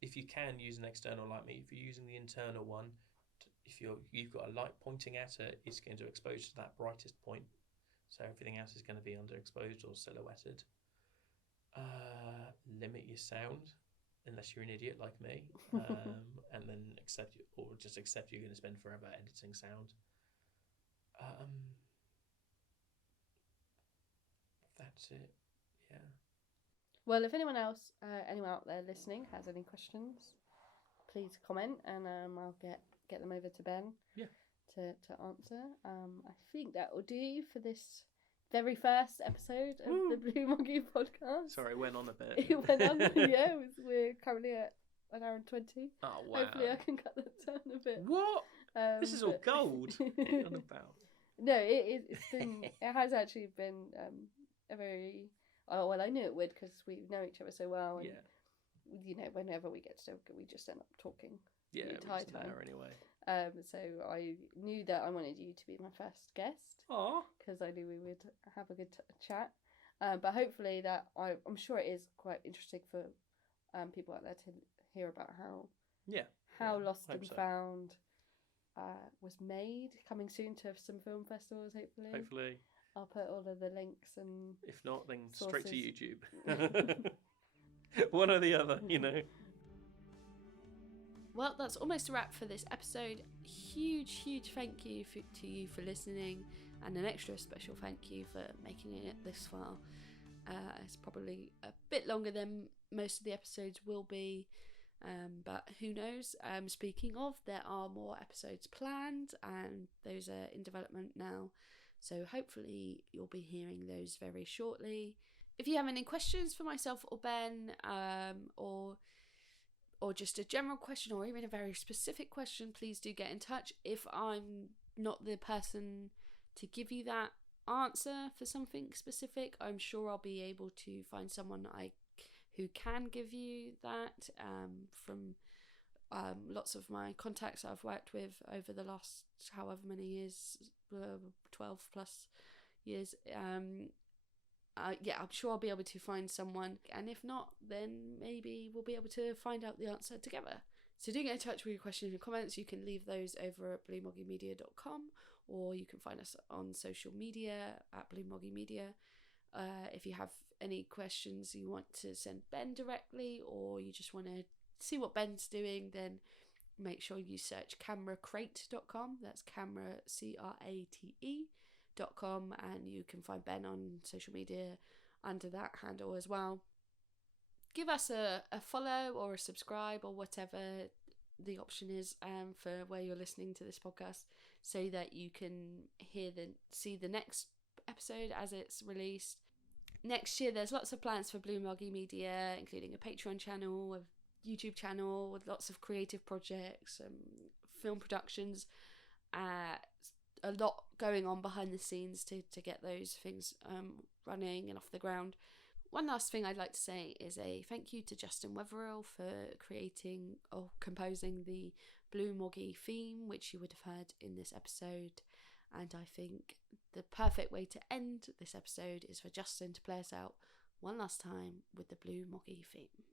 If you can use an external light meter, if you're using the internal one, if you've got a light pointing at it, it's going to expose to that brightest point. So everything else is going to be underexposed or silhouetted. Limit your sound, unless you're an idiot like me, and then accept you're going to spend forever editing sound. That's it. Yeah. Well, if anyone out there listening has any questions, please comment, and I'll get them over to Ben. Yeah. To answer. I think that will do for this very first episode of the Blue Moggy Podcast. Sorry, it went on a bit. It went on. Yeah, we're currently at 1 hour and 20. Oh wow! Hopefully, I can cut that down a bit. What? This is all gold. What are you on about? No, it's been. It has actually been a very. Oh well, I knew it would because we know each other so well, and whenever we get to, we just end up talking. Yeah, the entire time. An hour anyway. So I knew that I wanted you to be my first guest. Aww. Because I knew we would have a good chat. But hopefully I'm sure it is quite interesting for people out there to hear about how Lost and Found was made. Coming soon to some film festivals, hopefully. I'll put all of the links and if not, then sources. Straight to YouTube. One or the other, Well, that's almost a wrap for this episode. Huge thank you to you for listening, and an extra special thank you for making it this far. It's probably a bit longer than most of the episodes will be, but who knows. Speaking of, there are more episodes planned, and those are in development now, so hopefully you'll be hearing those very shortly. If you have any questions for myself or Ben, or just a general question, or even a very specific question, please do get in touch. If I'm not the person to give you that answer for something specific, I'm sure I'll be able to find someone who can give you that from lots of my contacts I've worked with over the last however many years, 12 plus years. I'm sure I'll be able to find someone. And if not, then maybe we'll be able to find out the answer together. So do get in touch with your questions and comments. You can leave those over at bluemoggymedia.com, or you can find us on social media at Blue Moggy Media. If you have any questions you want to send Ben directly, or you just want to see what Ben's doing, then make sure you search cameracrate.com. That's camera, CRATE.com, and you can find Ben on social media under that handle as well. Give us a follow or a subscribe or whatever the option is for where you're listening to this podcast, so that you can see the next episode as it's released. Next year there's lots of plans for Blue Moggy Media, including a Patreon channel, a YouTube channel with lots of creative projects, film productions, a lot going on behind the scenes to get those things running and off the ground. One last thing I'd like to say is a thank you to Justin Wetherill for creating or composing the Blue Moggy theme, which you would have heard in this episode. And I think the perfect way to end this episode is for Justin to play us out one last time with the Blue Moggy theme.